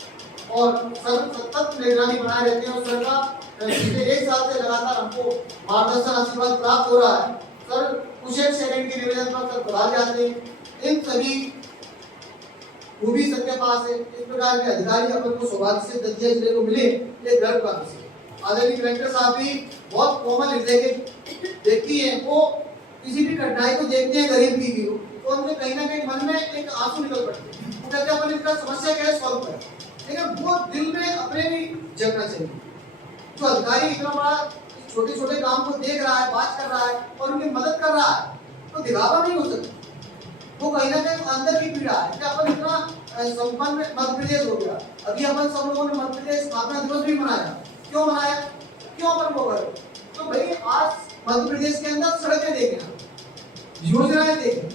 और सर सतत निगरानी बनाए रहते हैं, और सर का पिछले 1 साल से लगातार हमको मार्गदर्शन आशीर्वाद प्राप्त हो रहा है। सर कुछ एक सेकंड के निवेदन पर सर बदल जाते हैं। इन सभी खूबी सबके पास है, इस प्रकार के अधिकारी अपन को सौभाग्य से दतिया जिले को मिले, ये गर्व का विषय है। आदरणीय कलेक्टर साहब भी बहुत कोमल हृदय के व्यक्ति हैं, वो किसी भी कठिनाई को देखते हैं गरीब की भी हो तो उनके कहीं ना कहीं मन में एक आंसू निकल पड़ते हैं, वो कहते हैं अपन इसका समस्या कैसे सॉल्व करें, लेकिन वो दिल में अपने भी जगना चाहिए। जो अधिकारी इतना बड़ा छोटे छोटे काम को देख रहा है, बात कर रहा है और उनकी मदद कर रहा है, तो दिखावा नहीं हो सकता। वो कहीं ना कहीं अंदर की पीड़ा है कि अपन इतना संपन्न मध्य प्रदेश हो गया। अभी अपन सब लोगों ने मध्य प्रदेश स्थापना दिवस भी मनाया। क्यों मनाया, क्यों अपन वो करे? तो भाई आज मध्य प्रदेश के अंदर सड़कें देखें, योजनाएं देखें,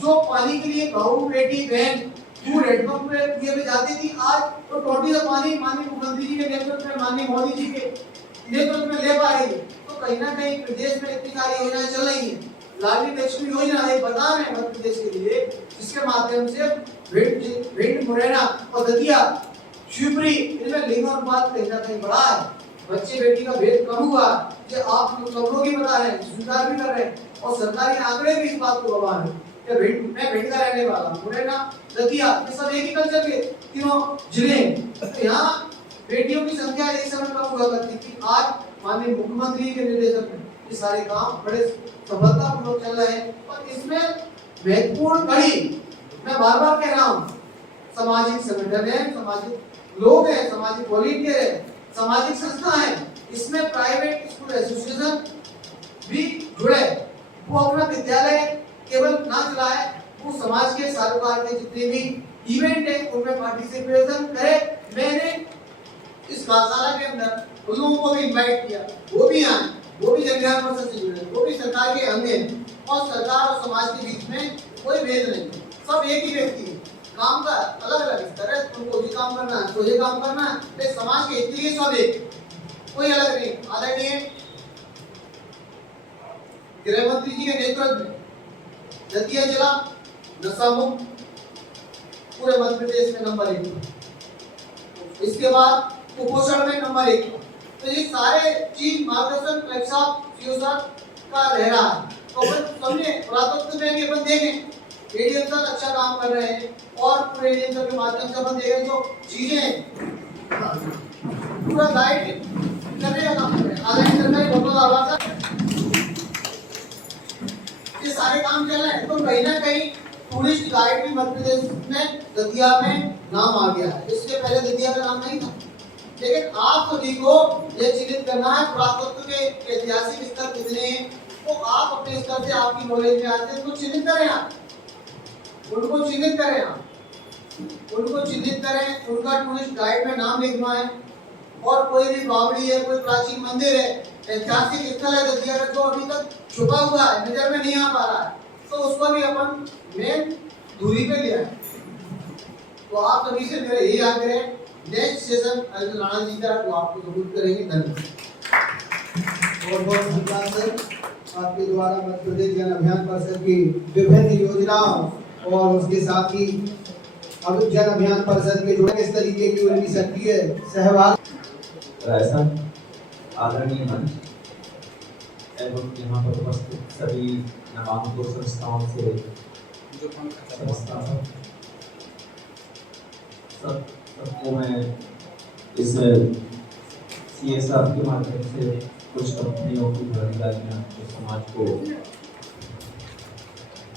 जो पानी के लिए बहू बेटी बहन दूर हेडपंप पे कुएं पे जाती थी, आज तो टोटी का पानी माननीय मुख्यमंत्री जी के नेतृत्व में, माननीय मोदी जी के नेतृत्व में ले पा रही है। तो कहीं ना कहीं प्रदेश में इतनी सारी योजनाएं चल रही हैं। लाडली लक्ष्मी योजना एक वरदान है मध्य प्रदेश के लिए, जिसके माध्यम से भिंड मुरैना और दतिया शिवपुरी इनमें लिंग अनुपात कहीं ना कहीं बढ़ा है, बच्चे बेटी का भेद कम हुआ। ये आप सब लोग ही बता रहे हैं, स्वीकार भी कर रहे हैं, और सरकारी आंकड़े भी इस बात को गवाह है। मैं भिंड का रहने वाला हूँ, मुरैना दतिया ये सब एक ही कल्चर के तीनों जिले हैं। तो यहाँ बेटियों की संख्या एक समय कम हुआ करती थी, आज माननीय मुख्यमंत्री के निर्देशन में ये सारे काम बड़े सफलतापूर्वक चल रहे हैं। और इसमें महत्वपूर्ण कड़ी मैं बार बार कह रहा हूँ, सामाजिक संगठन है, सामाजिक लोग हैं, सामाजिक वॉलंटियर है, सामाजिक संस्था है, इसमें प्राइवेट स्कूल एसोसिएशन भी जुड़े। वो अपना विद्यालय केवल ना चलाए, वो समाज के सरोकार के जितने भी इवेंट है उनमें पार्टिसिपेशन करे। मैंने इस कार्यशाला के अंदर उन लोगों को भी इनवाइट किया, वो भी आए, वो भी जनज्ञान परिषद से जुड़े, वो भी सरकार के अंग हैं, और सरकार और समाज के बीच में कोई भेद नहीं, सब एक ही व्यक्ति है। काम का अलग अलग स्तर है, तुमको ये काम करना है, तो ये काम करना है, लेकिन समाज के हित के सब एक, कोई अलग नहीं। आदरणीय गृह मंत्री जी के नेतृत्व में दतिया जिला नशा मुक्त पूरे मध्य प्रदेश में नंबर 1, इसके बाद कुपोषण में नंबर 1। तो ये सारे चीज मार्गदर्शन परीक्षा का रह रहा है, तो अपन सबने पुरातत्व में भी अपन देखें एडीएम सर अच्छा काम कर रहे हैं और पूरे एडीएम सर के माध्यम से अपन देख रहे हैं जो चीजें पूरा गाइड करने का काम कर रहे हैं। आदान सरकारी बहुत आवाज ये सारे काम चल रहे हैं, तो कहीं ना कहीं टूरिस्ट गाइड भी मध्य प्रदेश में दतिया में नाम आ गया है। इससे पहले दतिया का नाम नहीं था, लेकिन आप सभी को यह चिन्हित करना है पुरातत्व के ऐतिहासिक स्तर कितने हैं, तो आप अपने स्तर से आपकी नॉलेज में आते हैं तो चिन्हित करें, आप उनको चिन्हित करें, उनको चिन्हित करें, उनका टूरिस्ट गाइड में नाम लिखवाएं। और कोई भी बावड़ी है, कोई प्राचीन मंदिर है, ऐतिहासिक स्थल है दतिया का जो अभी तक छुपा हुआ है, नजर में नहीं आ पा रहा है, तो उसको भी अपन मेन दूरी पे लिया है। तो आप सभी से मेरा यही आग्रह है, नेक्स्ट सेशन राणा जी का वो आपको जरूर करेंगे। धन्यवाद। बहुत बहुत धन्यवाद सर, आपके द्वारा मध्य प्रदेश जन अभियान परिषद की विभिन्न योजनाओं और उसके साथ ही अब जन अभियान परिषद के जुड़े इस तरीके की उनकी सक्रिय सहभाग राजस्थान आदरणीय मंच एवं यहाँ पर उपस्थित सभी नवांकुर संस्थाओं से सबको मैं इस CSR के माध्यम से कुछ कंपनियों की भागीदारियाँ जो समाज को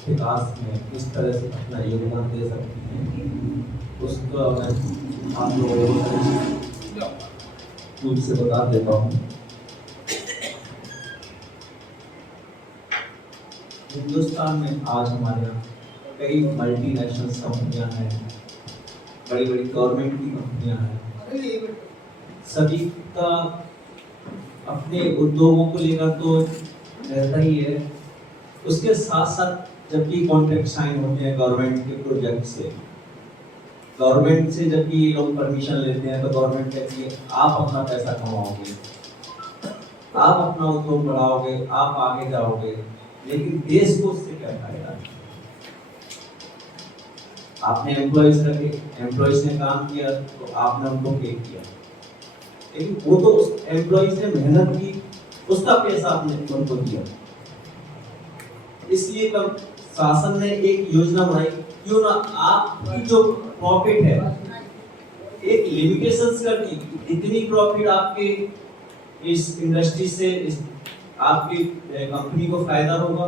विकास में किस तरह से अपना योगदान दे सकती हैं उसका मैं आप लोगों को रूप से बता देता हूँ। हिंदुस्तान में आज हमारे यहाँ कई मल्टीनेशनल कंपनियां हैं, बड़ी बड़ी गवर्नमेंट की कंपनियां हैं, सभी का अपने उद्योगों को लेकर तो रहता ही है। उसके साथ साथ जब भी कॉन्ट्रैक्ट साइन होते हैं गवर्नमेंट के प्रोजेक्ट से, गवर्नमेंट से जब भी लोग परमिशन लेते हैं तो गवर्नमेंट कहती है आप अपना पैसा कमाओगे, आप अपना उद्योग बढ़ाओगे, आप आगे जाओगे, लेकिन देश को उससे क्या फायदा? आपने एम्प्लॉइज रखे, एम्प्लॉइज ने काम किया तो आपने उनको पे किया, लेकिन वो तो उस एम्प्लॉइज ने मेहनत की, उसका पैसा आपने उनको दिया। इसलिए कब शासन ने एक योजना बनाई, क्यों ना आपकी जो प्रॉफिट है एक लिमिटेशंस कर दी, इतनी प्रॉफिट आपके इस इंडस्ट्री से आपकी कंपनी को फायदा होगा,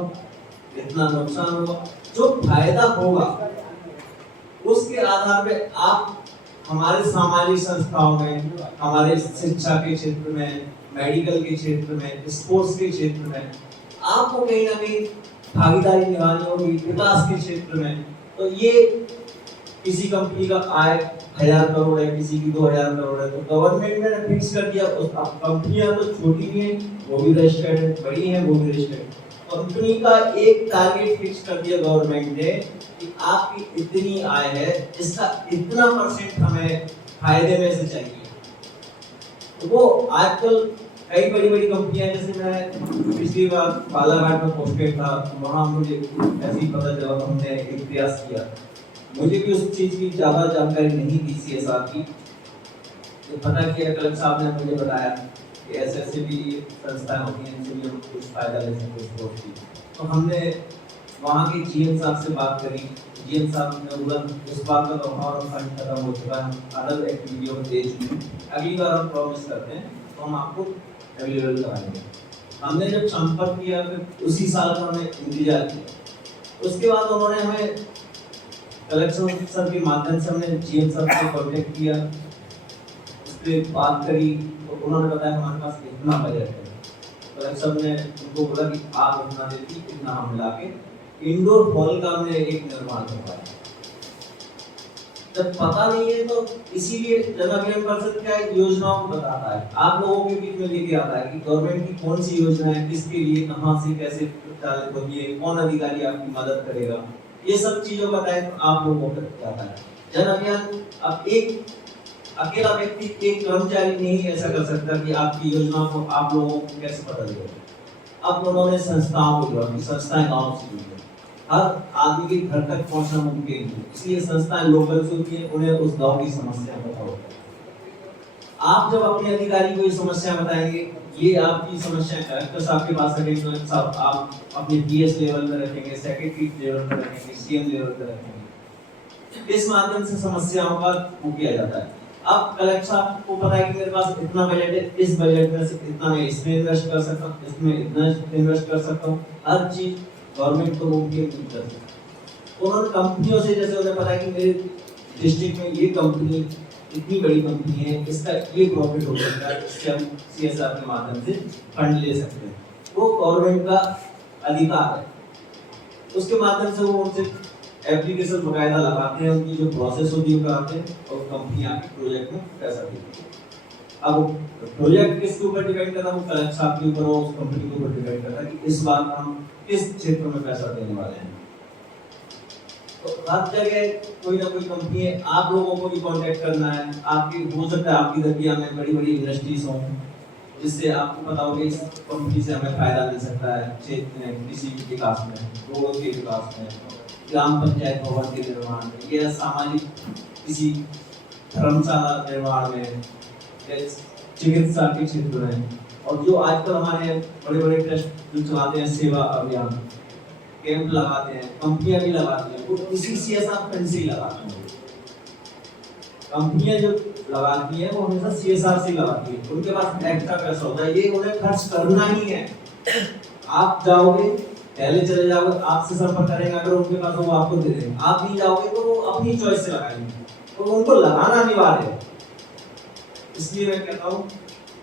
इतना नुकसान होगा, जो फायदा होगा उसके आधार पे आप हमारे सामाजिक संस्थाओं में, हमारे शिक्षा के क्षेत्र में, मेडिकल के क्षेत्र में, स्पोर्ट्स के क्षेत्र में आपको कहीं ना कहीं भागीदारी निभानी होगी, विकास के क्षेत्र में। तो ये किसी कंपनी का आय 1000 करोड़ है, किसी की 2000 करोड़ है, तो गवर्नमेंट ने फिक्स कर दिया। उस कंपनियां तो छोटी भी हैं, वो भी रजिस्टर्ड है, बड़ी हैं, वो भी रजिस्टर्ड। कंपनी का एक टारगेट फिक्स कर दिया गवर्नमेंट ने कि आपकी इतनी आय है, इसका इतना परसेंट हमें फायदे में से चाहिए। तो वो आजकल कई बड़ी बड़ी कंपनियां, जैसे मैं पिछली बार बालाघाट में पोस्टेड था, वहाँ मुझे ऐसे ही पता चला, हमने एक प्रयास किया, मुझे भी उस चीज की ज्यादा जानकारी नहीं थी CSR की, तो पता किया कलेक्टर साहब ने मुझे बताया कि ऐसे भी संस्थाएं होती हैं, इनसे भी हम कुछ फायदा ले सकते हैं स्पोर्ट्स की। तो हमने वहाँ के GM साहब से बात करी, GM साहब ने बोला इस बात का तो हमारा फंड खत्म हो चुका है, हम अदर एक्टिविटियों में दे चुके हैं, अगली बार हम प्रॉमिस करते हैं तो हम आपको अवेलेबल कराएंगे। हमने जब संपर्क किया फिर उसी साल का हमने इंतजार किया। उसके बाद उन्होंने हमें कलेक्शन सर के माध्यम से हमने GM सर से कांटेक्ट किया, उससे बात करी, तो उन्होंने बताया हमारे पास इतना बजट है। कलेक्टर सर ने उनको बोला कि आप इतना देती, इतना हम मिला के इंडोर हॉल का हमने एक निर्माण करवाया। जब पता नहीं है तो इसीलिए जन अभियान परिषद क्या योजनाओं को बताता है, आप लोगों के बीच में लेके आता है कि गवर्नमेंट की कौन सी योजना है, किसके लिए, कहां से कैसे प्रचारित होती है, कौन अधिकारी आपकी मदद करेगा, ये सब चीजों का दायित्व आप लोगों को जाता है। जन अभियान अब एक अकेला व्यक्ति, एक कर्मचारी नहीं ऐसा कर सकता कि आपकी योजना को आप लोगों को कैसे पता चलेगा। अब उन्होंने संस्थाओं को जोड़ा, संस्थाएं गाँव से जुड़ी, हर आदमी के घर तक पहुंचना मुमकिन है, इसलिए संस्थाएं लोकल से होती हैं, उन्हें उस गांव की समस्या पता होती है। आप जब अपने अधिकारी को ये समस्या बताएंगे, ये आपकी समस्या कलेक्टर साहब के पास रखेंगे, कलेक्टर साहब आप अपने पीएस लेवल पर रखेंगे, सेक्रेटरी लेवल पर रखेंगे, सीएम लेवल पर रखेंगे। इस माध्यम से समस्याओं का वो किया जाता है। अब कलेक्टर साहब को पता है कि मेरे पास इतना बजट है, इस बजट में से इतना मैं इसमें इन्वेस्ट कर सकता हूँ, इसमें इतना इन्वेस्ट कर सकता हूँ। हर चीज गवर्नमेंट को मुमकिन नहीं कर सकती। उन्होंने कंपनियों से, जैसे उन्हें पता है कि मेरे डिस्ट्रिक्ट में ये कंपनी इतनी बड़ी कंपनी है, इसका ये प्रॉफिट हो सकता है, इससे हम सीएसआर के माध्यम से फंड ले सकते हैं। वो गवर्नमेंट का अधिकार है। उसके माध्यम से वो उनसे एप्लीकेशन बकायदा लगाते हैं, उनकी जो प्रोसेस होती है कराते हैं और कंपनी आपके प्रोजेक्ट में पैसा देती है। अब प्रोजेक्ट किसके ऊपर डिपेंड करता है? वो कलेक्टर साहब के ऊपर, उस कंपनी के ऊपर डिपेंड करता है कि इस बार हम किस क्षेत्र में पैसा देने वाले हैं। तो हर जगह कोई ना कोई कंपनी है, आप लोगों को भी कांटेक्ट करना है। आपकी हो सकता है आपकी दरिया में बड़ी बड़ी इंडस्ट्रीज हों, जिससे आपको पता हो कि इस कंपनी से हमें फायदा मिल सकता है क्षेत्र में, कृषि के विकास में, रोड के विकास में, ग्राम पंचायत भवन के निर्माण में, या सामाजिक किसी धर्मशाला निर्माण में, चिकित्सा के क्षेत्र में। और जो आजकल हमारे बड़े बड़े ट्रस्ट जो चलाते हैं, सेवा अभियान कैंप लगाते हैं, कंपनियां भी लगाती हैं, वो इसी सीएसआर फंड से ही लगाती हैं। कंपनियां जो लगाती हैं वो हमेशा सीएसआर से लगाती हैं। उनके पास एक्स्ट्रा पैसा होता है, ये उन्हें खर्च करना ही है। आप जाओगे, पहले चले जाओगे, आपसे संपर्क करेंगे, अगर उनके पास वो आपको दे देंगे। आप नहीं जाओगे तो वो अपनी चॉइस से लगाएंगे, तो उनको लगाना अनिवार्य है। इसलिए मैं कहता हूँ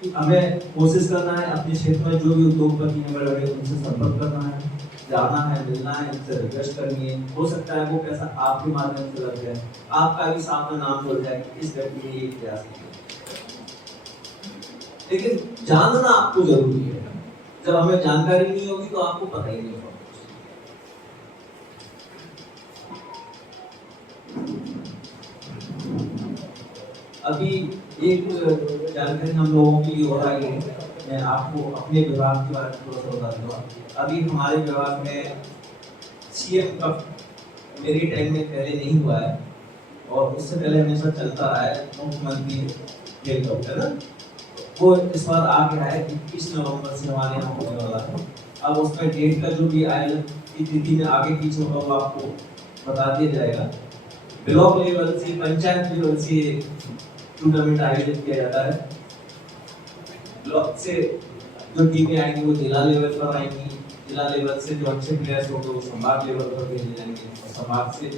कि हमें कोशिश करना है, अपने क्षेत्र में जो भी उद्योगपति हैं बड़े बड़े, उनसे संपर्क करना है, जाना है, मिलना है, उनसे रिक्वेस्ट करनी है। हो सकता है वो पैसा आपके माध्यम से लग जाए, आपका भी साथ में नाम जुड़ जाए कि इस व्यक्ति ने ये प्रयास किया। लेकिन जानना आपको जरूरी है। जब हमें जानकारी नहीं होगी तो आपको पता ही नहीं होगा। अभी एक जानकारी हम लोगों के लिए हो रही है, मैं आपको अपने विभाग के बारे में थोड़ा सा बता दूंगा। अभी हमारे विभाग में सीएम कप मेरे टाइम में पहले नहीं हुआ है, और उससे पहले हमेशा चलता रहा है मुख्यमंत्री खेल कप, है ना। वो इस बार आगे आया 21 नवंबर से हमारे यहाँ होने वाला है। अब उसमें डेट का जो भी आयोजन की तिथि में आगे पीछे होगा वो आपको बता दिया जाएगा। ब्लॉक लेवल से, पंचायत लेवल से टूर्नामेंट आयोजित किया जाता है। ब्लॉक से जो टीमें आएंगी वो जिला लेवल पर आएंगी, जिला लेवल से जो अच्छे प्लेयर्स होंगे वो संभाग लेवल पर भेजे जाएंगे, और संभाग से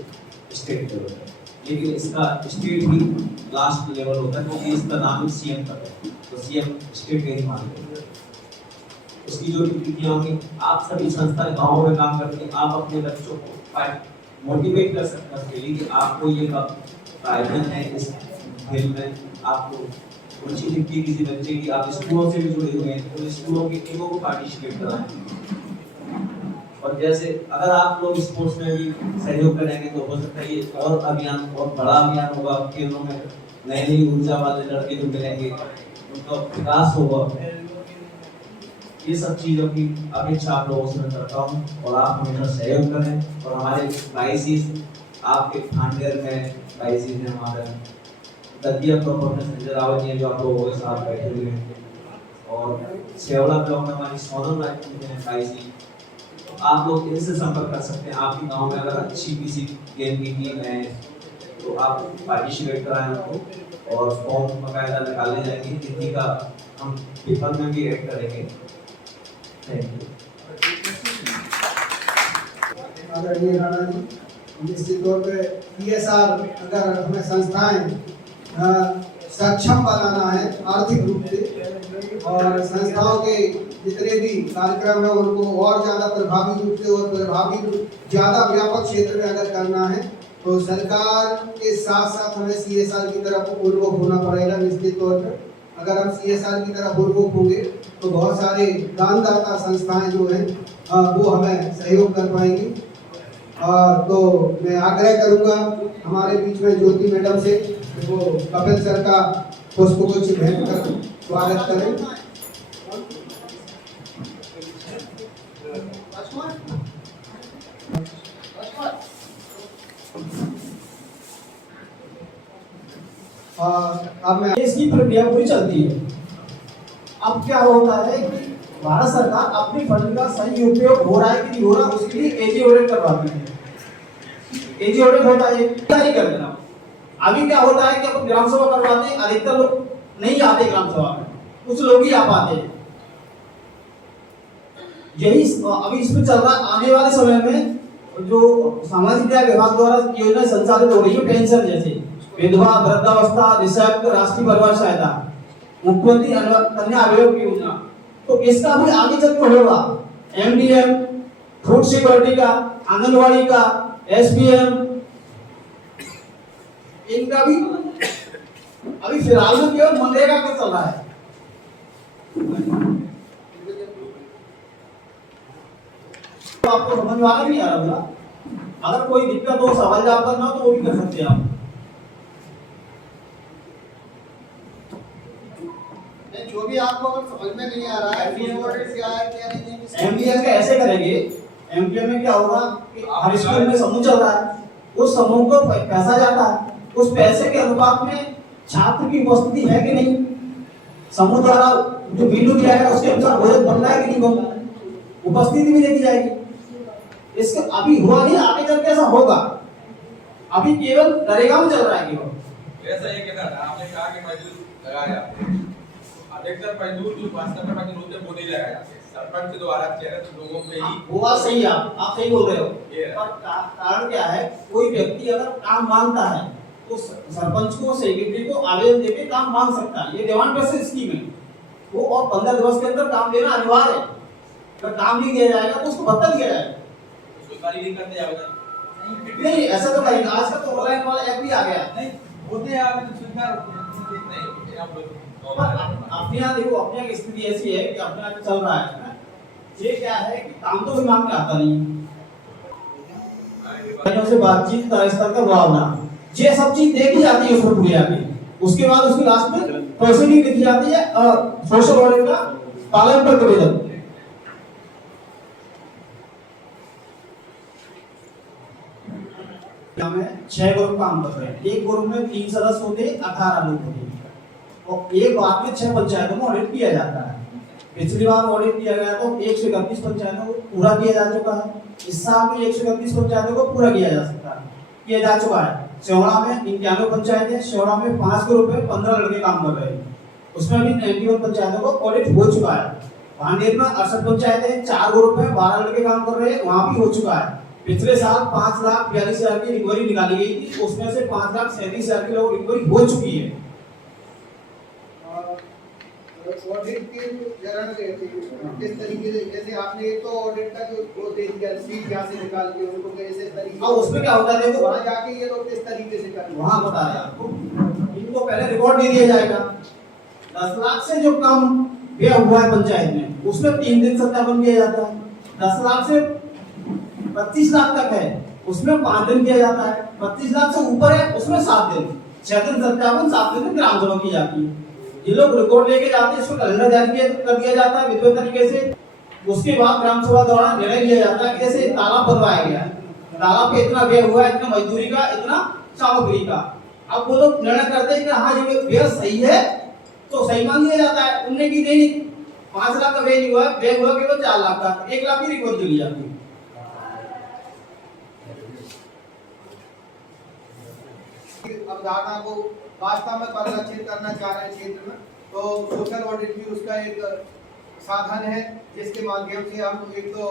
स्टेट लेवल पर। लेकिन इसका स्टेट भी लास्ट लेवल होता है, क्योंकि इसका नाम ही सीएम का है, तो सीएम स्टेट के ही मानते हैं। उसकी जो तिथियां होंगी, आप सभी संस्थाएं गाँव में काम करती हैं, आप अपने बच्चों को मोटिवेट कर सकते हैं उसके लिए कि आपको ये आयोजन है, इस खेल में आपको रुचि दिखती है किसी बच्चे की, आप स्कूलों से भी जुड़े हुए हैं, तो स्कूलों की टीमों को पार्टिसिपेट कराएं। और जैसे अगर आप लोग स्पोर्ट्स में भी सहयोग करेंगे तो हो सकता है ये और अभियान और बड़ा अभियान होगा। खेलों में नई नई ऊर्जा वाले लड़के जो मिलेंगे, उनका विकास होगा। ये सब चीजों की अपेक्षा आप लोगों से मैं करता हूँ, और आप हमेशा सहयोग करें। और हमारे बाईसीस आपके फांडेर में बाईसीस है, हमारे दतिया प्रॉपर में संजय रावत जी जो आप लोगों के साथ बैठे हुए हैं, और सेवड़ा ब्लॉक में हमारी सोनल राय है बाईसीस। आप लोग इनसे संपर्क कर सकते हैं। आपके गांव में अगर अच्छी किसी गेम की टीम है तो आप पार्टिसिपेट कराएं उनको, और फॉर्म बकायदा निकाले जाएंगे। तिथि का हम पेपर में भी ऐड करेंगे। Thank you. आदरणीय राणा जी, निश्चित तौर पे पीएसआर अगर हमें संस्थाएं सक्षम बनाना है आर्थिक रूप से, और संस्थाओं के जितने भी कार्यक्रम है उनको और ज़्यादा प्रभावी रूप से और ज़्यादा व्यापक क्षेत्र में अगर करना है, तो सरकार के साथ साथ हमें सीएसआर की तरफ उन्मुख होना पड़ेगा। निश्चित तौर पर अगर हम सीएसआर की तरफ उन्मुख होंगे तो बहुत सारे दानदाता संस्थाएं जो हैं वो हमें सहयोग कर पाएंगी। तो मैं आग्रह करूंगा हमारे बीच में ज्योति मैडम से, वो कपिल सर का पुष्पगुच्छ भेंट कर स्वागत करें। अब मैं इसकी प्रक्रिया पूरी चलती है। अब क्या होता है कि भारत सरकार अपने फंड का सही उपयोग हो रहा है कि नहीं हो रहा, उसके लिए एजी ऑडिट करवाती है। एजी ऑडिट होता है नहीं कर देना। अभी क्या होता है कि अपन ग्राम सभा करवाते हैं, अधिकतर लोग नहीं आते ग्राम सभा में, कुछ लोग ही आ पाते हैं। यही अभी इसमें चल रहा, आने वाले समय में जो सामाजिक न्याय विभाग द्वारा योजना संचालित हो रही है, पेंशन जैसे विधवा, वृद्धावस्था, निःशक्त, राष्ट्रीय परिवार सहायता, मुख्यमंत्री कन्या आयोग की योजना, तो इसका भी आगे चल के होगा। एमडीएम, फूड सिक्योरिटी का, आंगनवाड़ी का, एसबीएम, इनका भी अभी फिलहाल में केवल मनरेगा का चल रहा है। तो आपको समझ में आ रहा नहीं आ रहा होगा? अगर कोई दिक्कत हो, सवाल जवाब करना हो तो वो भी कर सकते हैं आप। जो भी आपको अगर समझ में नहीं आ रहा है क्या है क्या नहीं, एमडीएस का ऐसे करेंगे। एमडीएस में क्या होगा कि हर स्कूल में समूह चल रहा है, उस समूह को पैसा जाता है, उस पैसे के अनुपात में छात्र की उपस्थिति है कि नहीं, समूह द्वारा जो बिल दिया है उसके अनुसार भोजन बन रहा है कि नहीं बन रहा है, उपस्थिति भी देखी जाएगी। इसके अभी हुआ नहीं, आगे चल के ऐसा होगा। अभी केवल नरेगा में चल रहा है केवल। ऐसा ये कहता था, आपने कहा कि मजदूर लगाया, अधिकतर मजदूर जो वास्तव में मजदूर होते हैं वो नहीं लगाया, सरपंच द्वारा चयनित लोगों पे ही। वो बात सही है, आप सही बोल रहे हो। पर कारण क्या है, कोई व्यक्ति अगर काम मांगता है तो सरपंच को, सेक्रेटरी को आवेदन देके काम मांग सकता है। ये डिमांड बेसिस स्कीम है वो, और 15 दिवस के अंदर काम देना अनिवार्य है। अगर काम नहीं दिया जाएगा तो उसको भत्ता दिया जाएगा। नहीं करते आवेदन नहीं, ऐसा तो कहीं आज का तो ऑनलाइन वाला ऐप भी आ गया। नहीं होते हैं, आवेदन स्वीकार नहीं होते आप लोग। अपने यहाँ देखो, अपने यहाँ की स्थिति ऐसी है कि अपने यहाँ चल रहा है, ये क्या है कि काम तो भी मांग के आता नहीं है, से बातचीत स्तर का मुआवजा, ये सब चीज देखी जाती है उसमें पूरी आगे। उसके बाद उसकी लास्ट में प्रोसीडिंग लिखी जाती है, सोशल ऑडिट का पालन प्रतिवेदन। में 6 ग्रुप काम कर रहे हैं। एक ग्रुप में 3 सदस्य होते हैं, 18 लोग होते हैं, और एक बार में 6 पंचायतों में ऑडिट किया जाता है। पिछली बार ऑडिट किया गया तो 131 पंचायतों को पूरा किया जा चुका है। इस साल में 131 पंचायतों को पूरा किया जा सकता है, किया जा चुका है। शेवड़ा में 91 पंचायतें, शेवड़ा में 5 ग्रुप है, 15 लड़के काम कर रहे हैं, उसमें भी 91 पंचायतों को ऑडिट हो चुका है। भांडेर में 68 पंचायतें, 4 ग्रुप है, 12 लड़के काम कर रहे हैं, वहां भी हो चुका है। पिछले साल 5,42,000 की रिकवरी निकाली गई थी, उसमें से 5,37,000 की लोग रिकवरी हो चुकी है। ऑडिट के चरण किस तरीके से, जैसे आपने तो ऑडिट का जो वो दे दिया सीट यहाँ से निकाल के उनको कैसे तरीके, अब उसमें क्या होता है देखो, वहाँ जाके ये लोग किस तरीके से करेंगे, वहां बता रहे हैं आपको। इनको पहले रिकॉर्ड दे दिया जाएगा, 10 लाख से जो कम व्यय हुआ है पंचायत में, उसमें 3 दिन सत्यापन किया जाता है। 10 लाख से 25 लाख तक है, उसमें 5 दिन किया जाता है। 25 लाख से ऊपर है, उसमें 7 दिन, 6 दिन सत्यापन, 7 दिन ग्राम सभा की जाती है। ये लोग रिकॉर्ड लेके जाते हैं, इसको कैलेंडर जारी कर दिया जाता है विधिवत तरीके से। उसके बाद ग्राम सभा द्वारा निर्णय लिया जाता है कि जैसे तालाब बनवाया गया है, तालाब पे इतना व्यय हुआ है, इतना मजदूरी का, इतना सामग्री का। अब वो लोग निर्णय करते हैं कि हाँ ये व्यय सही है तो सही मान लिया जाता है। उनने की नहीं 5 लाख का व्यय नहीं हुआ, व्यय हुआ केवल 4 लाख का, 1 लाख की रिकॉर्ड चली जाती है। अवधारणा को वास्तव में परिलक्षित करना चाह रहे हैं क्षेत्र में, तो सोशल ऑडिट भी उसका एक साधन है जिसके माध्यम से हम एक तो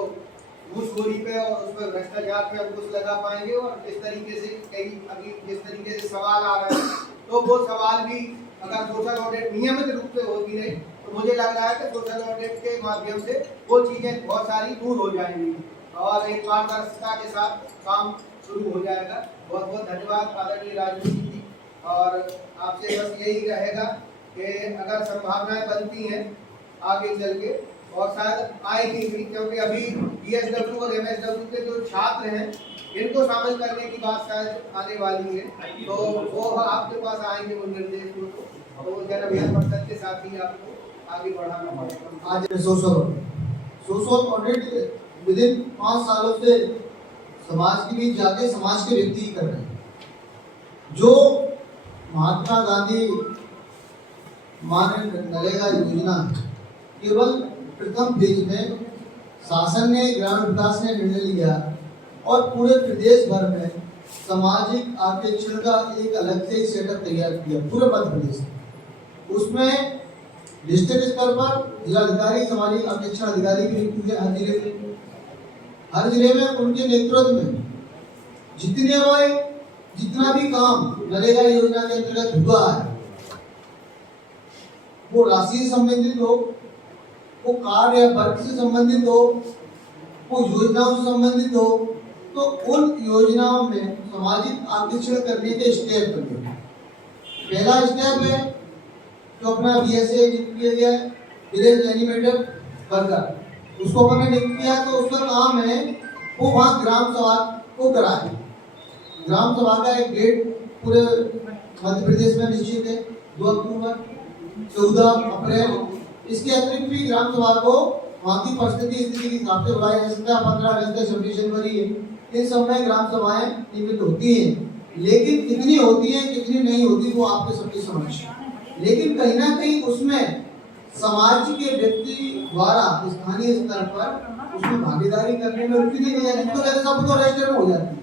घूसखोरी पे और उस पर भ्रष्टाचार पे अंकुश लगा पाएंगे। और जिस तरीके से अभी जिस तरीके से सवाल आ रहे हैं, तो वो सवाल भी अगर सोशल ऑडिट नियमित रूप से होती रही तो मुझे लग रहा है कि सोशल ऑडिट के माध्यम से वो चीजें बहुत सारी दूर हो जाएंगी और एक पारदर्शिता के साथ काम शुरू हो जाएगा। बहुत बहुत धन्यवाद आदरणीय राजू जी। और आपसे बस यही रहेगा कि अगर संभावनाएं बनती हैं आगे चल के, और शायद आएगी भी, क्योंकि अभी बीएसडब्ल्यू और एमएसडब्ल्यू के जो छात्र हैं इनको शामिल करने की बात शायद आने वाली है, तो वो आपके पास आएंगे उन निर्देशों को, तो जन अभियान परिषद के साथ ही आपको आगे बढ़ाना पड़ेगा। आज सोशल ऑडिट विदिन 5 सालों से समाज के बीच जाके समाज के व्यक्ति ही कर रहे हैं। जो महात्मा गांधी माननीय नरेगा योजना केवल प्रथम फेज में शासन ने, ग्रामीण विकास ने निर्णय लिया और पूरे प्रदेश भर में सामाजिक आरक्षण का एक अलग से सेटअप तैयार किया पूरे मध्य प्रदेश में। उसमें डिस्ट्रिक्ट स्तर पर जिलाधिकारी सामाजिक आरक्षण अधिकारी की नियुक्ति की हर जिले में उनके नेतृत्व में जितना भी काम नरेगा योजना के अंतर्गत हुआ है, वो राशि से संबंधित हो, वो कार्य या वर्ग से संबंधित हो, वो योजनाओं से संबंधित हो, तो उन योजनाओं में सामाजिक आरक्षण करने के स्टेप बने। पहला स्टेप है जो अपना बीएसए नियुक्त किया गया है, विलेज एनिमेटर वर्कर, उसको अपने नियुक्त किया, तो उसका काम है वो वहाँ ग्राम सभा को कराए। ग्राम सभा का एक डेट पूरे मध्य प्रदेश में निश्चित है, 2 अक्टूबर, 14 अप्रैल। इसके अतिरिक्त भी ग्राम सभा को वहाँ की परिस्थिति स्थिति के हिसाब से बुलाया जा सकता है। 15 अगस्त से 26 जनवरी है, इन समय ग्राम सभाएं नियमित होती हैं, लेकिन कितनी होती हैं कितनी नहीं होती वो आपके सबकी समझ। लेकिन कहीं ना कहीं उसमें समाज के व्यक्ति द्वारा स्थानीय स्तर पर उसमें भागीदारी करने में रुचि नहीं है, तो कहते सब तो रजिस्टर में हो जाती है।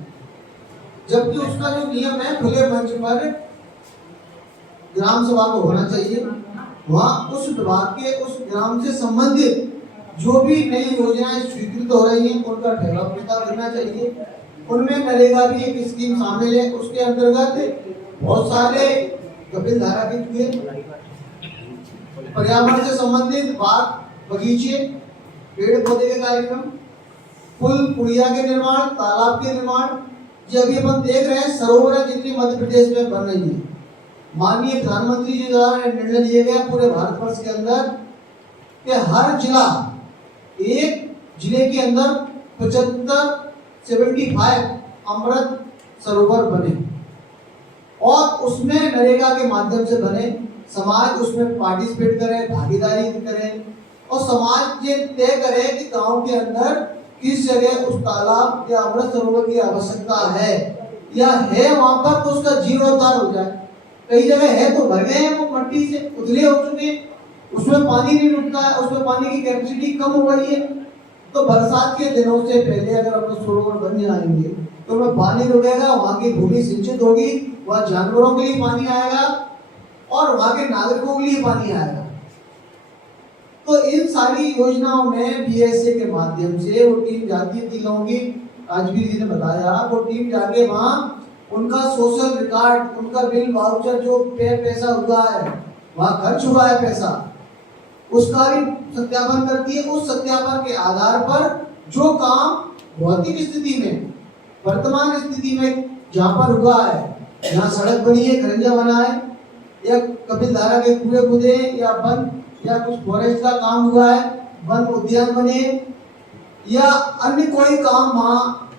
जबकि उसका जो नियम है खुले मंच पर ग्राम सभा को होना चाहिए, वहाँ उस विभाग के उस ग्राम से संबंधित जो भी नई योजनाएं स्वीकृत हो रही हैं उनका ठहराव प्रस्ताव करना चाहिए। उनमें नरेगा भी एक स्कीम शामिल है, उसके अंतर्गत बहुत सारे कपिल धारा के कुएं, पर्यावरण से संबंधित बाग बगीचे, पेड़ पौधे के कार्यक्रम, पुल पुलिया के निर्माण, तालाब के निर्माण, जो अभी अपन देख रहे हैं सरोवर जितनी मध्य प्रदेश में बन रही है। माननीय प्रधानमंत्री जी द्वारा निर्णय लिया गया पूरे भारतवर्ष के अंदर कि हर जिला, एक जिले के अंदर 75 अमृत सरोवर बने और उसमें नरेगा के माध्यम से बने। समाज उसमें पार्टिसिपेट करे, भागीदारी करे और समाज ये तय करे कि गांव के अंदर किस जगह उस तालाब या अमृत सरोवर की आवश्यकता है या है वहां पर, तो उसका जीर्णोद्धार हो जाए। कई जगह है तो भर गए हैं, वो मट्टी से उथले हो चुके हैं, उसमें पानी नहीं रुकता है, उसमें पानी की कैपेसिटी कम हो गई है। तो बरसात के दिनों से पहले अगर अपने सरोवर बन जाएंगे तो उसमें पानी रुकेगा, वहाँ की भूमि सिंचित होगी, वहाँ जानवरों के लिए पानी आएगा और वहाँ के नागरिकों के लिए पानी आएगा। तो इन सारी योजनाओं में बीएसए के माध्यम से वो टीम जाती है, गाँव की राजवीर जी ने बताया, वो टीम जाके वहाँ उनका सोशल रिकॉर्ड, उनका बिल वाउचर जो पैसा हुआ है, वहाँ खर्च हुआ है पैसा, उसका भी सत्यापन करती है। उस सत्यापन के आधार पर जो काम भौतिक स्थिति में, वर्तमान स्थिति में जहाँ पर हुआ है, जहाँ सड़क बनी है, खरंजा बना है, या कपिल धारा के कुएं खुदे या वन या कुछ फॉरेस्ट का काम हुआ है, वन उद्यान बने या अन्य कोई काम वहाँ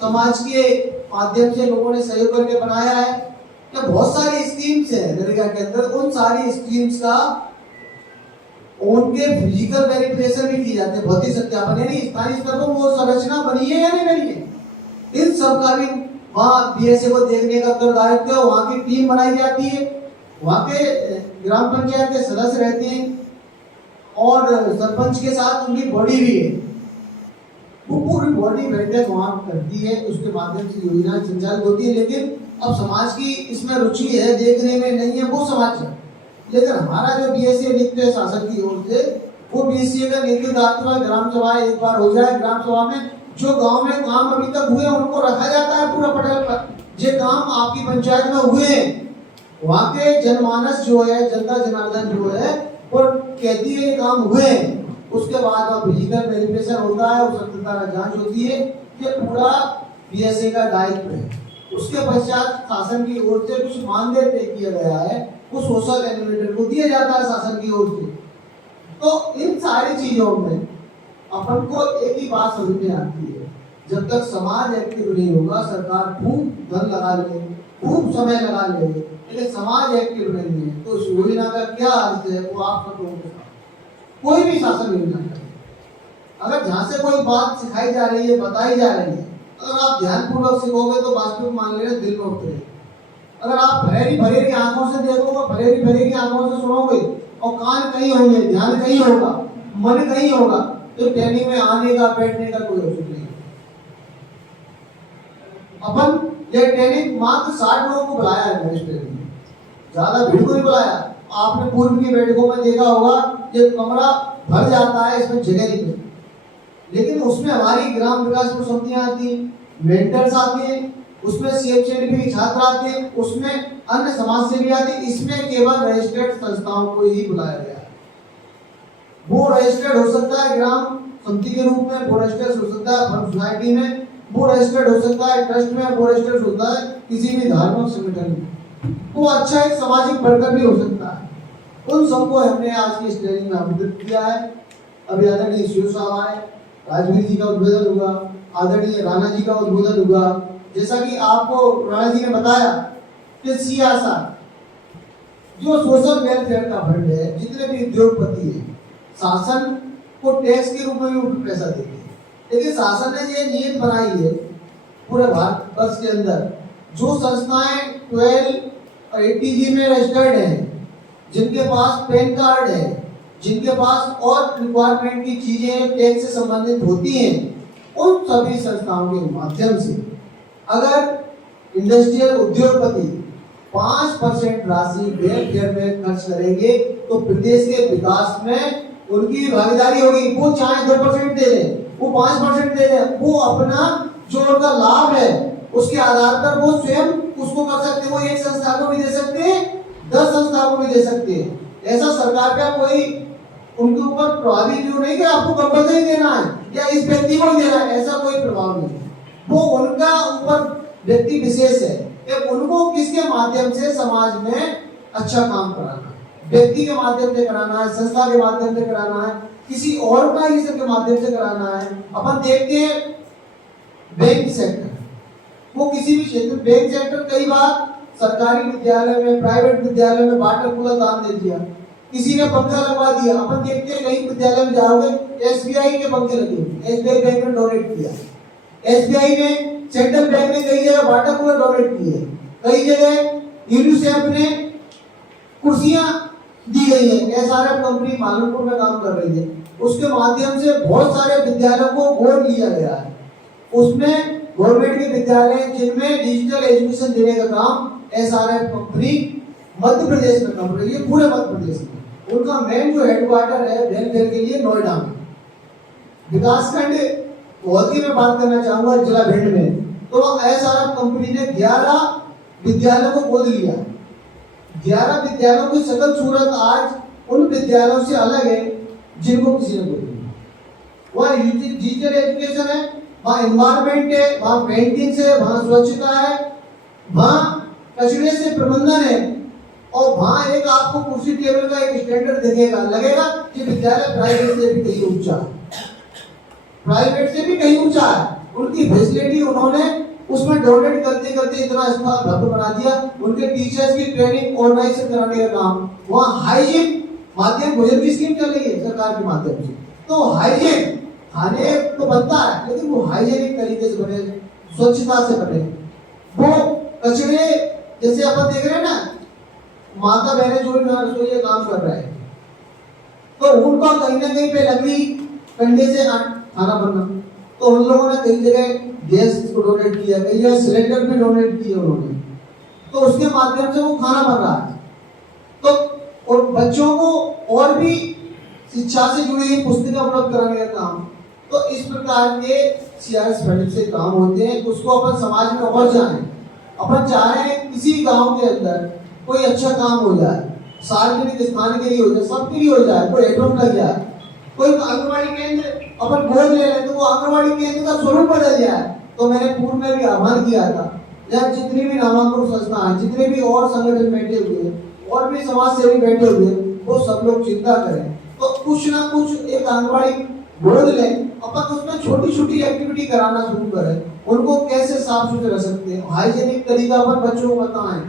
समाज के माध्यम से लोगों ने सहयोग करके बनाया है, या बहुत सारी स्कीम्स है नरेगा के अंदर, उन सारी स्कीम्स का उनके फिजिकल वेरिफिकेशन भी की जाते हैं, भौतिक सत्यापन, यानी स्थानीय स्तर पर वो संरचना बनी है या नहीं बनी है, इन सब का भी वहाँ बीएसए को देखने का उत्तरदायित्व है। वहाँ की टीम बनाई जाती है, वहाँ के ग्राम पंचायत के सदस्य रहते हैं और सरपंच के साथ उनकी बॉडी भी है, वो पूरी बॉडी बैठक वहाँ करती है, उसके माध्यम से योजना संचालित होती है। लेकिन अब समाज की इसमें रुचि है, देखने में नहीं है, वो समाज है। लेकिन हमारा जो बीएसए नियुक्त है शासन की ओर से, वो बीएसए का नेतृत्व ग्राम सभा एक बार हो जाए, ग्राम सभा में जो गांव में काम अभी तक हुए उनको रखा जाता है पूरा पटल पर, जो काम आपकी पंचायत में हुए, वहाँ के जनमानस जो है, जनता जनार्दन जो है, वो कहती है ये काम हुए, उसके बाद अब फिजिकल वेरिफिकेशन होता है, उस सत्यता का जांच होती है, ये पूरा बीएसए का दायित्व है। उसके पश्चात शासन की ओर से कुछ मानदेय तय किया गया है, वो सोशल एनिमेटर को दिया जाता है शासन की ओर से। तो इन सारी चीजों में अपन को एक ही बात समझ में आती है, जब तक समाज एक्टिव नहीं होगा, सरकार खूब धन लगा ले, खूब समय लगा ले, लेकिन समाज एक्टिव नहीं है, तो उस योजना का क्या अर्थ है, वो आप सब लोगों के साथ कोई भी शासन योजना करे, अगर जहाँ से कोई बात सिखाई जा रही है, बताई जा रही है, अगर आप ध्यानपूर्वक सीखोगे तो वास्तविक मान लेना दिल में उतरेगा। अगर आप भरेरी आंखों से देखोगे, भरेरी आंखों से सुनोगे और कान कहीं होंगे, ध्यान कहीं होगा, मन कहीं होगा, तो ट्रेनिंग में आने का बैठने का कोई औचित्य नहीं। अपन ये ट्रेनिंग मात्र 60 लोगों को बुलाया है मैंने, ट्रेनिंग में ज्यादा भीड़ को नहीं बुलाया। आपने पूर्व की बैठकों में देखा होगा ये कमरा भर जाता है, इसमें जगह नहीं मिलती, लेकिन उसमें हमारी ग्राम विकास को समितियां आती हैं, मेंटर्स आते हैं, उसमें सीएफसीडी के छात्र आते हैं, उसमें अन्य समाज सेवी आते हैं। इसमें केवल रजिस्टर्ड संस्थाओं को ही बुलाया गया है। वो रजिस्टर्ड हो सकता है ग्राम समिति के रूप में, वो रजिस्टर्ड हो सकता है फर्म सोसाइटी में, वो रजिस्टर्ड हो सकता है ट्रस्ट में, वो रजिस्टर्ड होता है किसी भी धार्मिक संगठन में, वो अच्छा एक सामाजिक वर्कर भी हो सकता है। उन सबको हमने आज की इस ट्रेनिंग में आमंत्रित किया है। अभी आदरणीय शिव साहब आए, राजवीर जी का उद्बोधन हुआ, आदरणीय राणा जी का उद्बोधन हुआ। जैसा कि आपको राणा जी ने बताया कि सीआरआर जो सोशल वेलफेयर का फंड है, जितने भी उद्योगपति हैं शासन को टैक्स के रूप में भी पैसा देते हैं, लेकिन शासन ने ये नियत बनाई है पूरे भारतवर्ष के अंदर जो संस्थाएं 12 और 80G में रजिस्टर्ड हैं, जिनके पास पैन कार्ड है, जिनके पास और रिक्वायरमेंट की चीजें टैक्स से संबंधित होती हैं, उन सभी संस्थाओं के माध्यम से अगर इंडस्ट्रियल उद्योगपति 5% राशि वेलफेयर में खर्च करेंगे तो प्रदेश के विकास में उनकी भागीदारी होगी। वो चाहे 2% दे दें, वो 5% दे दें, वो अपना जो उनका लाभ है उसके आधार पर वो स्वयं उसको कर सकते हैं। वो एक संस्था को भी दे सकते हैं, 10 संस्थाओं को भी दे सकते हैं। ऐसा सरकार का कोई उनके ऊपर प्रभावी क्यों नहीं कि आपको कंपल्सरी देना है या इस व्यक्ति को ही देना है, ऐसा कोई प्रभाव नहीं है। वो उनका ऊपर व्यक्ति विशेष है कि उनको किसके माध्यम से समाज में अच्छा काम कराना है, व्यक्ति के माध्यम से कराना है, संस्था के माध्यम से कराना है, किसी ऑर्गेनाइजेशन के माध्यम से कराना है। अपन देखते हैं बैंक सेक्टर, वो किसी भी क्षेत्र, बैंक सेक्टर कई बार सरकारी विद्यालय में, प्राइवेट विद्यालय में वाटर कूलर दान दे दिया, किसी ने पंखा लगवा दिया। अपन देखते हैं कई विद्यालय में जाओगे एसबीआई के पंखे लगे, एसबीआई बैंक ने डोनेट किया, एसबीआई ने, सेंट्रल बैंक ने कई जगह वाटर कूलर डोनेट किए, कई जगह यूनिसेफ ने कुर्सियां दी गई है। एसआरएफ कंपनी मालूमपुर में काम कर रही है, उसके माध्यम से बहुत सारे विद्यालयों को गोद लिया गया है। उसमें गवर्नमेंट के विद्यालय जिनमें डिजिटल एजुकेशन देने का काम एसआरएफ कंपनी मध्य प्रदेश में कर रही है, पूरे मध्य प्रदेश में। उनका मेन जो हेडक्वार्टर है वेलफेयर के लिए नोएडा में। विकासखंड बहुत ही मैं बात करना चाहूंगा जिला भिंड में, तो एसआरएफ कंपनी ने 11 विद्यालयों को गोद लिया। 11 विद्यालयों की शकल सूरत आज उन विद्यालयों से अलग है जिनको किसी ने गोद लिया। वहाँ डिजिटल एजुकेशन है, वहाँ एनवायरमेंट है, वहाँ पेंटिंग है, वहाँ स्वच्छता है, वहाँ कचरे से प्रबंधन है, और वहाँ एक आपको कुर्सी टेबल का एक स्टैंडर्ड दिखेगा, लगेगा कि विद्यालय प्राइवेट से भी कहीं ऊंचा है, प्राइवेट से भी कहीं ऊंचा है। उनकी फैसिलिटी उन्होंने उसमें डोनेट करते करते इतना भव्य बना दिया। उनके टीचर्स की ट्रेनिंग ऑर्गेनाइजेशन कराने का काम, वहाँ हाइजीन माध्यम भोजन की स्कीम चल रही है सरकार के माध्यम से। तो हाइजीन खाने तो बनता है, लेकिन वो हाइजीनिक तरीके से बने, स्वच्छता से बने। वो कचरे जैसे अपन देख रहे हैं ना, माता बहनें जो भी रसोई काम कर रहे हैं, तो उनका कहीं ना कहीं पे लकड़ी कंडे से खाना बनना, तो उन लोगों ने कई जगह गैस को डोनेट किया, कई जगह सिलेंडर भी डोनेट किए उन्होंने, तो उसके माध्यम से वो खाना बन रहा है। तो और बच्चों को और भी शिक्षा से जुड़ी हुई पुस्तकें उपलब्ध कराने का काम, तो इस प्रकार के सीआरएस फंड से काम होते हैं। उसको अपन समाज में और जाए, अपन चाह रहे हैं किसी गांव के अंदर कोई अच्छा काम हो जाए, सार्वजनिक स्थान के लिए हो जाए, सबके लिए हो जाए, कोई हेडपंप लग जाए, कोई आंगनबाड़ी केंद्र अपन गोद ले लें तो वो आंगनबाड़ी केंद्र का स्वरूप बदल जाए। तो मैंने पूर्व में भी आह्वान किया था, यहाँ जितनी भी नामांकित संस्था है, जितने भी और संगठन बैठे हुए हैं और भी समाज सेवी बैठे हुए हैं, वो सब लोग चिंता करें, तो कुछ ना कुछ एक आंगनबाड़ी गोद लें, अपन उसमें छोटी छोटी एक्टिविटी कराना शुरू करें। उनको कैसे साफ सुथरे रख सकते हैं, हाइजीनिक तरीका अपन बच्चों को बताएं,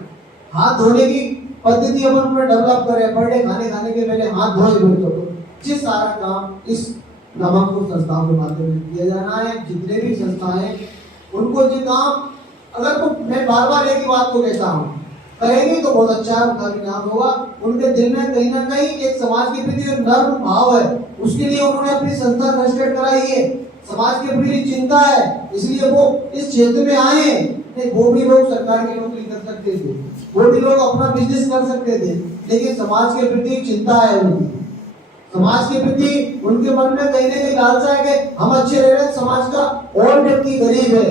हाथ धोने की पद्धति अपन उनमें डेवलप करें, बर्थडे खाने के पहले हाथ धोए बच्चों। जिस सारा काम इस नामांकित संस्थाओं के माध्यम से किया जाना है। जितने भी संस्थाएं उनको जो काम, अगर तो मैं बार बार एक ही बात को कहता हूँ करेंगे तो बहुत अच्छा है, उनका भी नाम होगा। उनके दिल में कहीं ना कहीं एक समाज के प्रति जो नर्म भाव है, उसके लिए उन्होंने अपनी संस्था रजिस्टर्ड कराई है, समाज के प्रति चिंता है, इसलिए वो इस क्षेत्र में आए हैं। नहीं, वो भी लोग सरकार की नौकरी कर सकते थे, वो भी लोग अपना बिजनेस कर सकते थे, लेकिन समाज के प्रति चिंता है उनकी, समाज के प्रति उनके मन में कहीं ना कहीं लालसा है कि हम अच्छे रह रहे हैं, समाज का और व्यक्ति गरीब है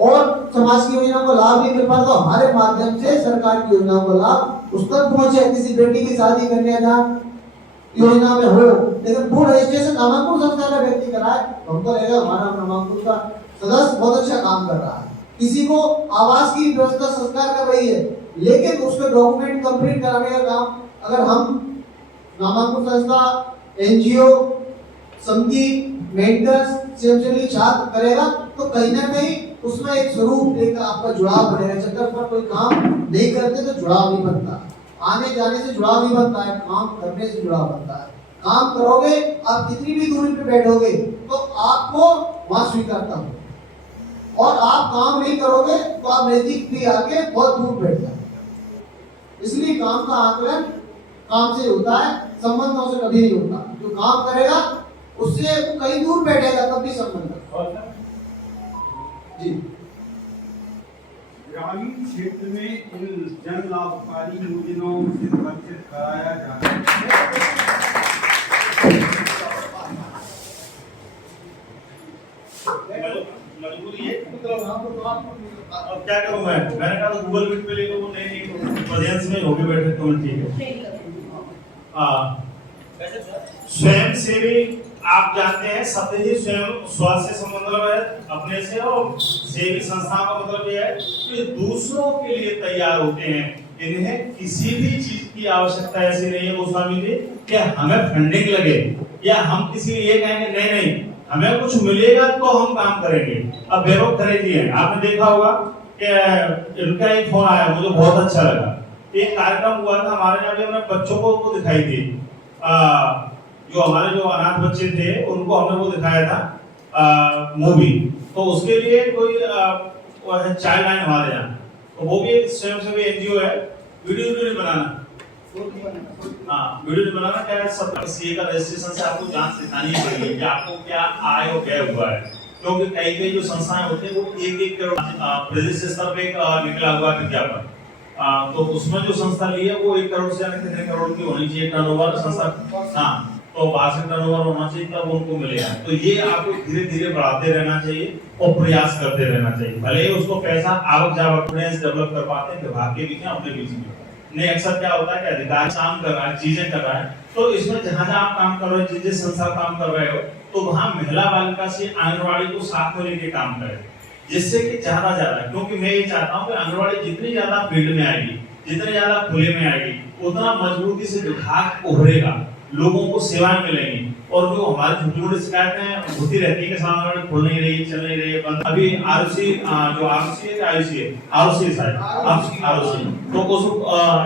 और समाज की योजना को लाभ नहीं मिल पाता, तो हमारे माध्यम से सरकार की योजनाओं को लाभ उस तक पहुंचे। किसी बेटी की शादी कन्यादान योजना में हो, लेकिन वो रजिस्ट्रेशन नामांकुर संस्था का व्यक्ति कराए, हमको लगेगा हमारा नामांकुर का सदस्य बहुत अच्छा काम कर रहा है। किसी को आवास की व्यवस्था सरकार कर रही है, लेकिन उसके डॉक्यूमेंट कंप्लीट कराने का काम अगर हम नामांकुर संस्था, एनजीओ, समिति, मेंटर्स, स्वयंसेवी छात्र करेगा तो कहीं ना कहीं उसमें एक स्वरूप, एक आपका जुड़ाव बनेगा। चक्कर पर कोई काम नहीं करते तो जुड़ाव नहीं बनता, आने जाने से जुड़ाव नहीं बनता है, काम करने से जुड़ाव बनता है। काम करोगे, आप कितनी भी दूरी पे बैठोगे तो आपको वहां स्वीकारता हो, और आप काम नहीं करोगे तो आप नजदीक भी आके बहुत दूर बैठ जाओगे। इसलिए काम का आकलन काम से होता है, संबंधों से कभी नहीं होता। जो काम करेगा उससे वो कहीं दूर बैठेगा तब भी संबंध जी। ग्रामीण क्षेत्र में इन जन लाभकारी योजनाओं से वंचित कराया जाता है। मजबूरी है, अब क्या करूं मैंने कहा तो गूगल मीट पे ले लो, वो नहीं ऑडियंस में होके बैठे तो ठीक है। स्वयं सेवी आप जानते हैं, शब्द ही स्वयं स्वास्थ्य से संबंध है अपने से, और सेवी संस्था का मतलब यह है कि दूसरों के लिए तैयार होते हैं। इन्हें किसी भी चीज की आवश्यकता ऐसी नहीं है गोस्वामी जी कि हमें फंडिंग लगे या हम किसी ये कहेंगे नहीं नहीं हमें कुछ मिलेगा तो हम काम करेंगे। अब वैभव खरेदी है, आपने देखा होगा कि इनका एक फोन आया, मुझे बहुत अच्छा लगा। एक कार्यक्रम हुआ था हमारे यहाँ पे, हमने बच्चों को दिखाई थी, जो हमारे जो अनाथ बच्चे थे उनको हमने वो दिखाया था मूवी। तो उसके लिए कोई चाइल्ड लाइन हमारे यहाँ, तो वो भी एक स्वयंसेवी एनजीओ है। वीडियो नहीं बनाना, हाँ वीडियो बनाना क्या है, सब सीए का रजिस्ट्रेशन से आपको जांच दिखानी पड़ेगी कि आपको क्या आय और व्यय हुआ है, क्योंकि कई जो संस्थाएं होती हैं वो 1-1 करोड़ प्रदेश स्तर पे निकला हुआ विज्ञापन, तो उसमें जो संस्था ली है वो 1 करोड़ से कितने करोड़ की होनी चाहिए टर्नओवर संस्था, हाँ तो 62 टर्नओवर होना चाहिए तब उनको मिलेगा। तो ये आपको धीरे धीरे बढ़ाते रहना चाहिए और प्रयास करते रहना चाहिए, भले ही उसको पैसा आवक जावक डेवलप कर पाते हैं विभाग के बीच में अपने बीच में नहीं। अक्सर क्या होता है कि अधिकारी काम कर रहा है, चीजें कर रहा है, तो इसमें जहां जहां आप काम कर रहे हो, जिस संस्था काम कर रहे हो, तो वहां महिला बालिका से आंगनवाड़ी को साथ में लेके काम करें, जिससे कि ज्यादा क्योंकि मैं ये चाहता हूँ कि आंगनवाड़ी जितनी ज्यादा फील्ड में आएगी, जितनी ज्यादा खुले में आएगी, उतना मजबूती से विभाग उभरेगा, लोगों को सेवाएं मिलेंगी। और जो हमारी छोटी मोटी शिकायतें होती रहती है कि आंगनवाड़ी खुल नहीं रही, चल नहीं रही, बंद, अभी आरुषि जो आरुषि है आरुषि शायद आरुषि, तो उस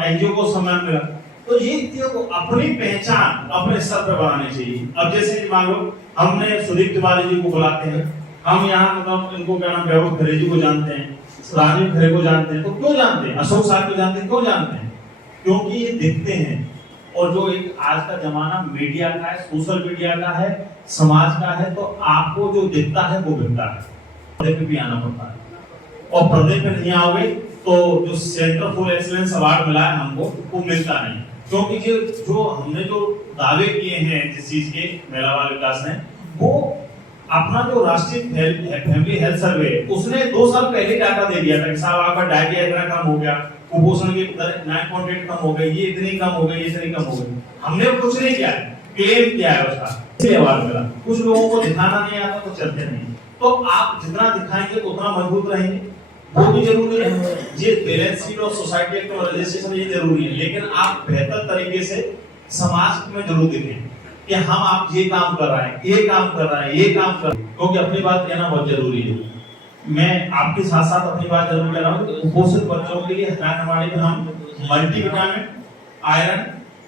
एनजीओ को सम्मान मिला। तो ये अपनी पहचान अपने स्तर पर बनानी चाहिए। अब जैसे मान लो हमने सुदीप तिवारी जी को बुलाते हैं, हम यहाँ मतलब इनको क्या नाम वैभव खरे जी को जानते हैं, राजीव खरे को जानते हैं, तो क्यों जानते हैं, अशोक साहब को जानते हैं, क्यों जानते हैं, क्योंकि ये दिखते हैं। और जो एक आज का जमाना मीडिया का है, सोशल मीडिया का है, समाज का है, तो आपको जो दिखता है वो बिकता है, पर्दे पे भी आना पड़ता है। और पर्दे पे नहीं आओगे तो जो सेंटर फॉर एक्सीलेंस अवार्ड मिला है हमको वो मिलता नहीं, क्योंकि जो हमने जो दावे किए हैं जिस चीज के महिला बाल विकास ने, वो अपना जो राष्ट्रीय फैमिली हेल्थ सर्वे उसने 2 साल पहले डाटा दे दिया था कि साहब आपका डायरिया इतना कम हो गया, कुपोषण की दर 9.8 कम हो गई, ये इतनी कम हो गई, ये इतनी कम हो गई। हमने कुछ नहीं किया, क्लेम किया है उसका, इसलिए अवार्ड मिला। कुछ लोगों को दिखाना नहीं आता तो चलते नहीं, तो आप जितना दिखाएंगे उतना मजबूत रहेंगे, वो भी जरूरी है। ये बैलेंस शीट और सोसाइटी एक्ट और रजिस्ट्रेशन ये जरूरी है, लेकिन आप बेहतर तरीके से समाज में जरूर दिखें कि हम आप ये काम कर रहे हैं, ये काम कर रहे हैं, ये काम कर रहे हैं, क्योंकि अपनी बात कहना बहुत जरूरी है। मैं आपके साथ साथ अपनी बात जरूर कह रहा हूँ, कुपोषित बच्चों के लिए आंगनवाड़ी में हम मल्टीविटामिन, आयरन,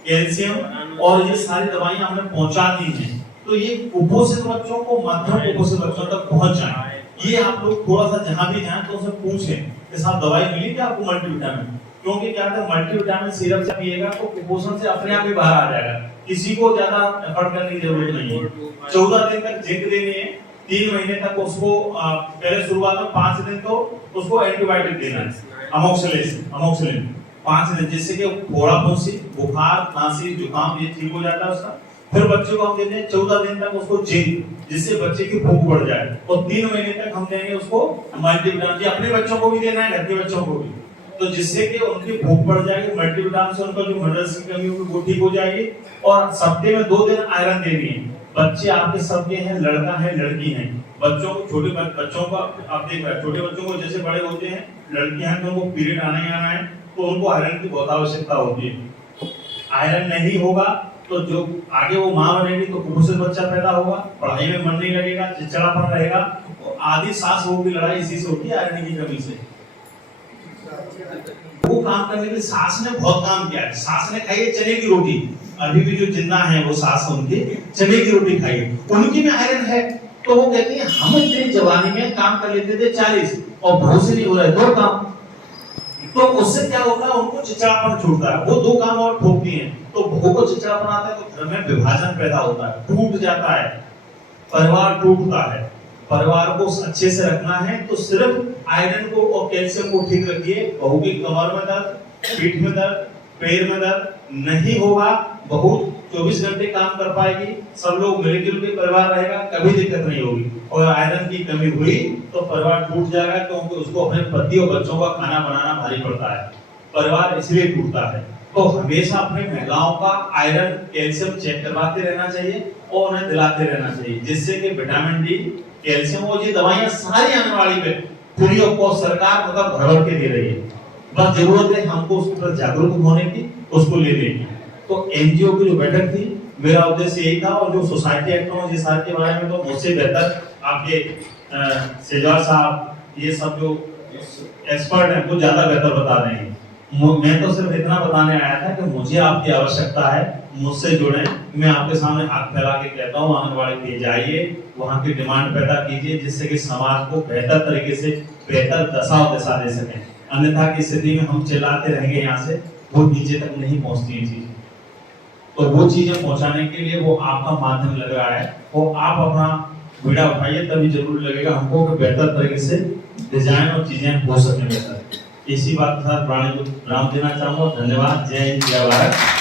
कैल्शियम और ये सारी दवाइयां हमने पहुंचा दी हैं, तो ये कुपोषित बच्चों को मध्यम कुपोषित बच्चों तक पहुंच जाए। ये आप लोग थोड़ा सा जहां भी जाएं तो उनसे पूछें कि साहब दवाई मिली क्या आपको मल्टीविटामिन, क्योंकि क्या है मल्टीविटामिन सिरप से पिएगा तो कुपोषण से अपने आप ही बाहर आ जाएगा, किसी को ज्यादा एफर्ट करने की जरूरत नहीं है। 14 दिन तक जिंक देनी है, 3 महीने तक उसको पहले शुरुआत में 5 दिन तो उसको एंटीबायोटिक देना है, अमोक्सिलिन 5 दिन, जिससे कि फोड़ा फुंसी, बुखार, खांसी, जुकाम ये ठीक हो जाता है उसका। फिर बच्चे को हम देते हैं 14 दिन तक उसको जिंक, जिससे बच्चे की भूख बढ़ जाए, और 3 महीने तक हम देंगे उसको मल्टीविटामिन, अपने बच्चों को भी देना है, घर के बच्चों को भी, तो जिससे कि उनकी भूख बढ़ जाएगी, मल्टीविटामिन से उनका जो मिनरल्स की कमी होगी वो ठीक हो जाएगी। और सप्ताह में 2 दिन आयरन देनी है। बच्चे आपके सबके हैं, लड़का है लड़की है, बच्चों को छोटे बच्चों का आप देख रहे हैं, छोटे बच्चों को जैसे बड़े होते हैं, लड़कियां हैं तो उनको पीरियड आना ही आना है, तो उनको आयरन की बहुत आवश्यकता होती है। आयरन नहीं होगा तो जो आगे वो मां बनेगी तो कुपोषित बच्चा पैदा होगा, पढ़ाई में मन नहीं लगेगा, चिड़चिड़ापन रहेगा, तो आधी सांस रोग की लड़ाई इसी से होती है, आयरन की कमी से। वो काम करने के लिए सास ने बहुत काम किया है। सास ने खाई है चने की रोटी, अभी भी जो जिंदा है वो सास उनकी चने की रोटी खाई, उनकी में आयरन है। तो वो कहती है हम इतनी जवानी में काम कर लेते थे 40 और बहू से नहीं हो रहा है 2 काम, तो उससे क्या होता है उनको चिड़चिड़ापन छूटता है, वो 2 काम और ठोकती हैं, तो बहू को चिड़चिड़ापन आता है तो घर में विभाजन पैदा होता है, टूट जाता है, परिवार टूटता है। परिवार को अच्छे से रखना है तो सिर्फ आयरन को और कैल्शियम को ठीक रखिए। बहू की कमर में दर्द, पीठ में दर्द, पैर में दर्द नहीं होगा, बहू 24 घंटे काम कर पाएगी, सब लोग मिलजुल के परिवार रहेगा, कभी दिक्कत नहीं होगी। और आयरन की कमी हुई तो परिवार टूट जाएगा, क्योंकि उसको अपने पति और बच्चों का खाना बनाना भारी पड़ता है, परिवार इसलिए टूटता है। तो हमेशा अपने महिलाओं का आयरन कैल्शियम चेक करवाते रहना चाहिए और उन्हें दिलाते रहना चाहिए, जिससे कि विटामिन डी, कैल्शियम और ये दवाइयां सारी आंगनवाड़ी पे फ्री ऑफ कॉस्ट सरकार मतलब भर भर के दे रही है, बस जरूरत है हमको उसके प्रति जागरूक होने की, उसको लेने की। तो एनजीओ की जो बैठक थी, मेरा उद्देश्य यही था, और जो सोसाइटी एक्ट के बारे में तो मुझसे बेहतर आपके सेजवार साहब ये सब जो एक्सपर्ट हैं वो ज्यादा बेहतर बता रहे हैं। मैं तो सिर्फ इतना बताने आया था कि मुझे आपकी आवश्यकता है, मुझसे जुड़े, मैं आपके सामने हाथ फैला के कहता हूँ आंगनबाड़ी पे जाइए, वहाँ की डिमांड पैदा कीजिए, जिससे कि समाज को बेहतर तरीके से बेहतर दशा और दिशा दे सकें। अन्यथा की स्थिति में हम चिल्लाते रहेंगे यहाँ से, वो नीचे तक नहीं पहुँचती है चीजें। तो वो चीजें पहुँचाने के लिए वो आपका माध्यम लग रहा है, वो आप अपना बीड़ा उठाइए, तभी जरूर लगेगा हमको कि बेहतर तरीके से डिजाइन और चीजें हो सकें बेहतर। इसी बात के साथ विराम देना चाहूँगा। धन्यवाद। जय हिंद, जय भारत।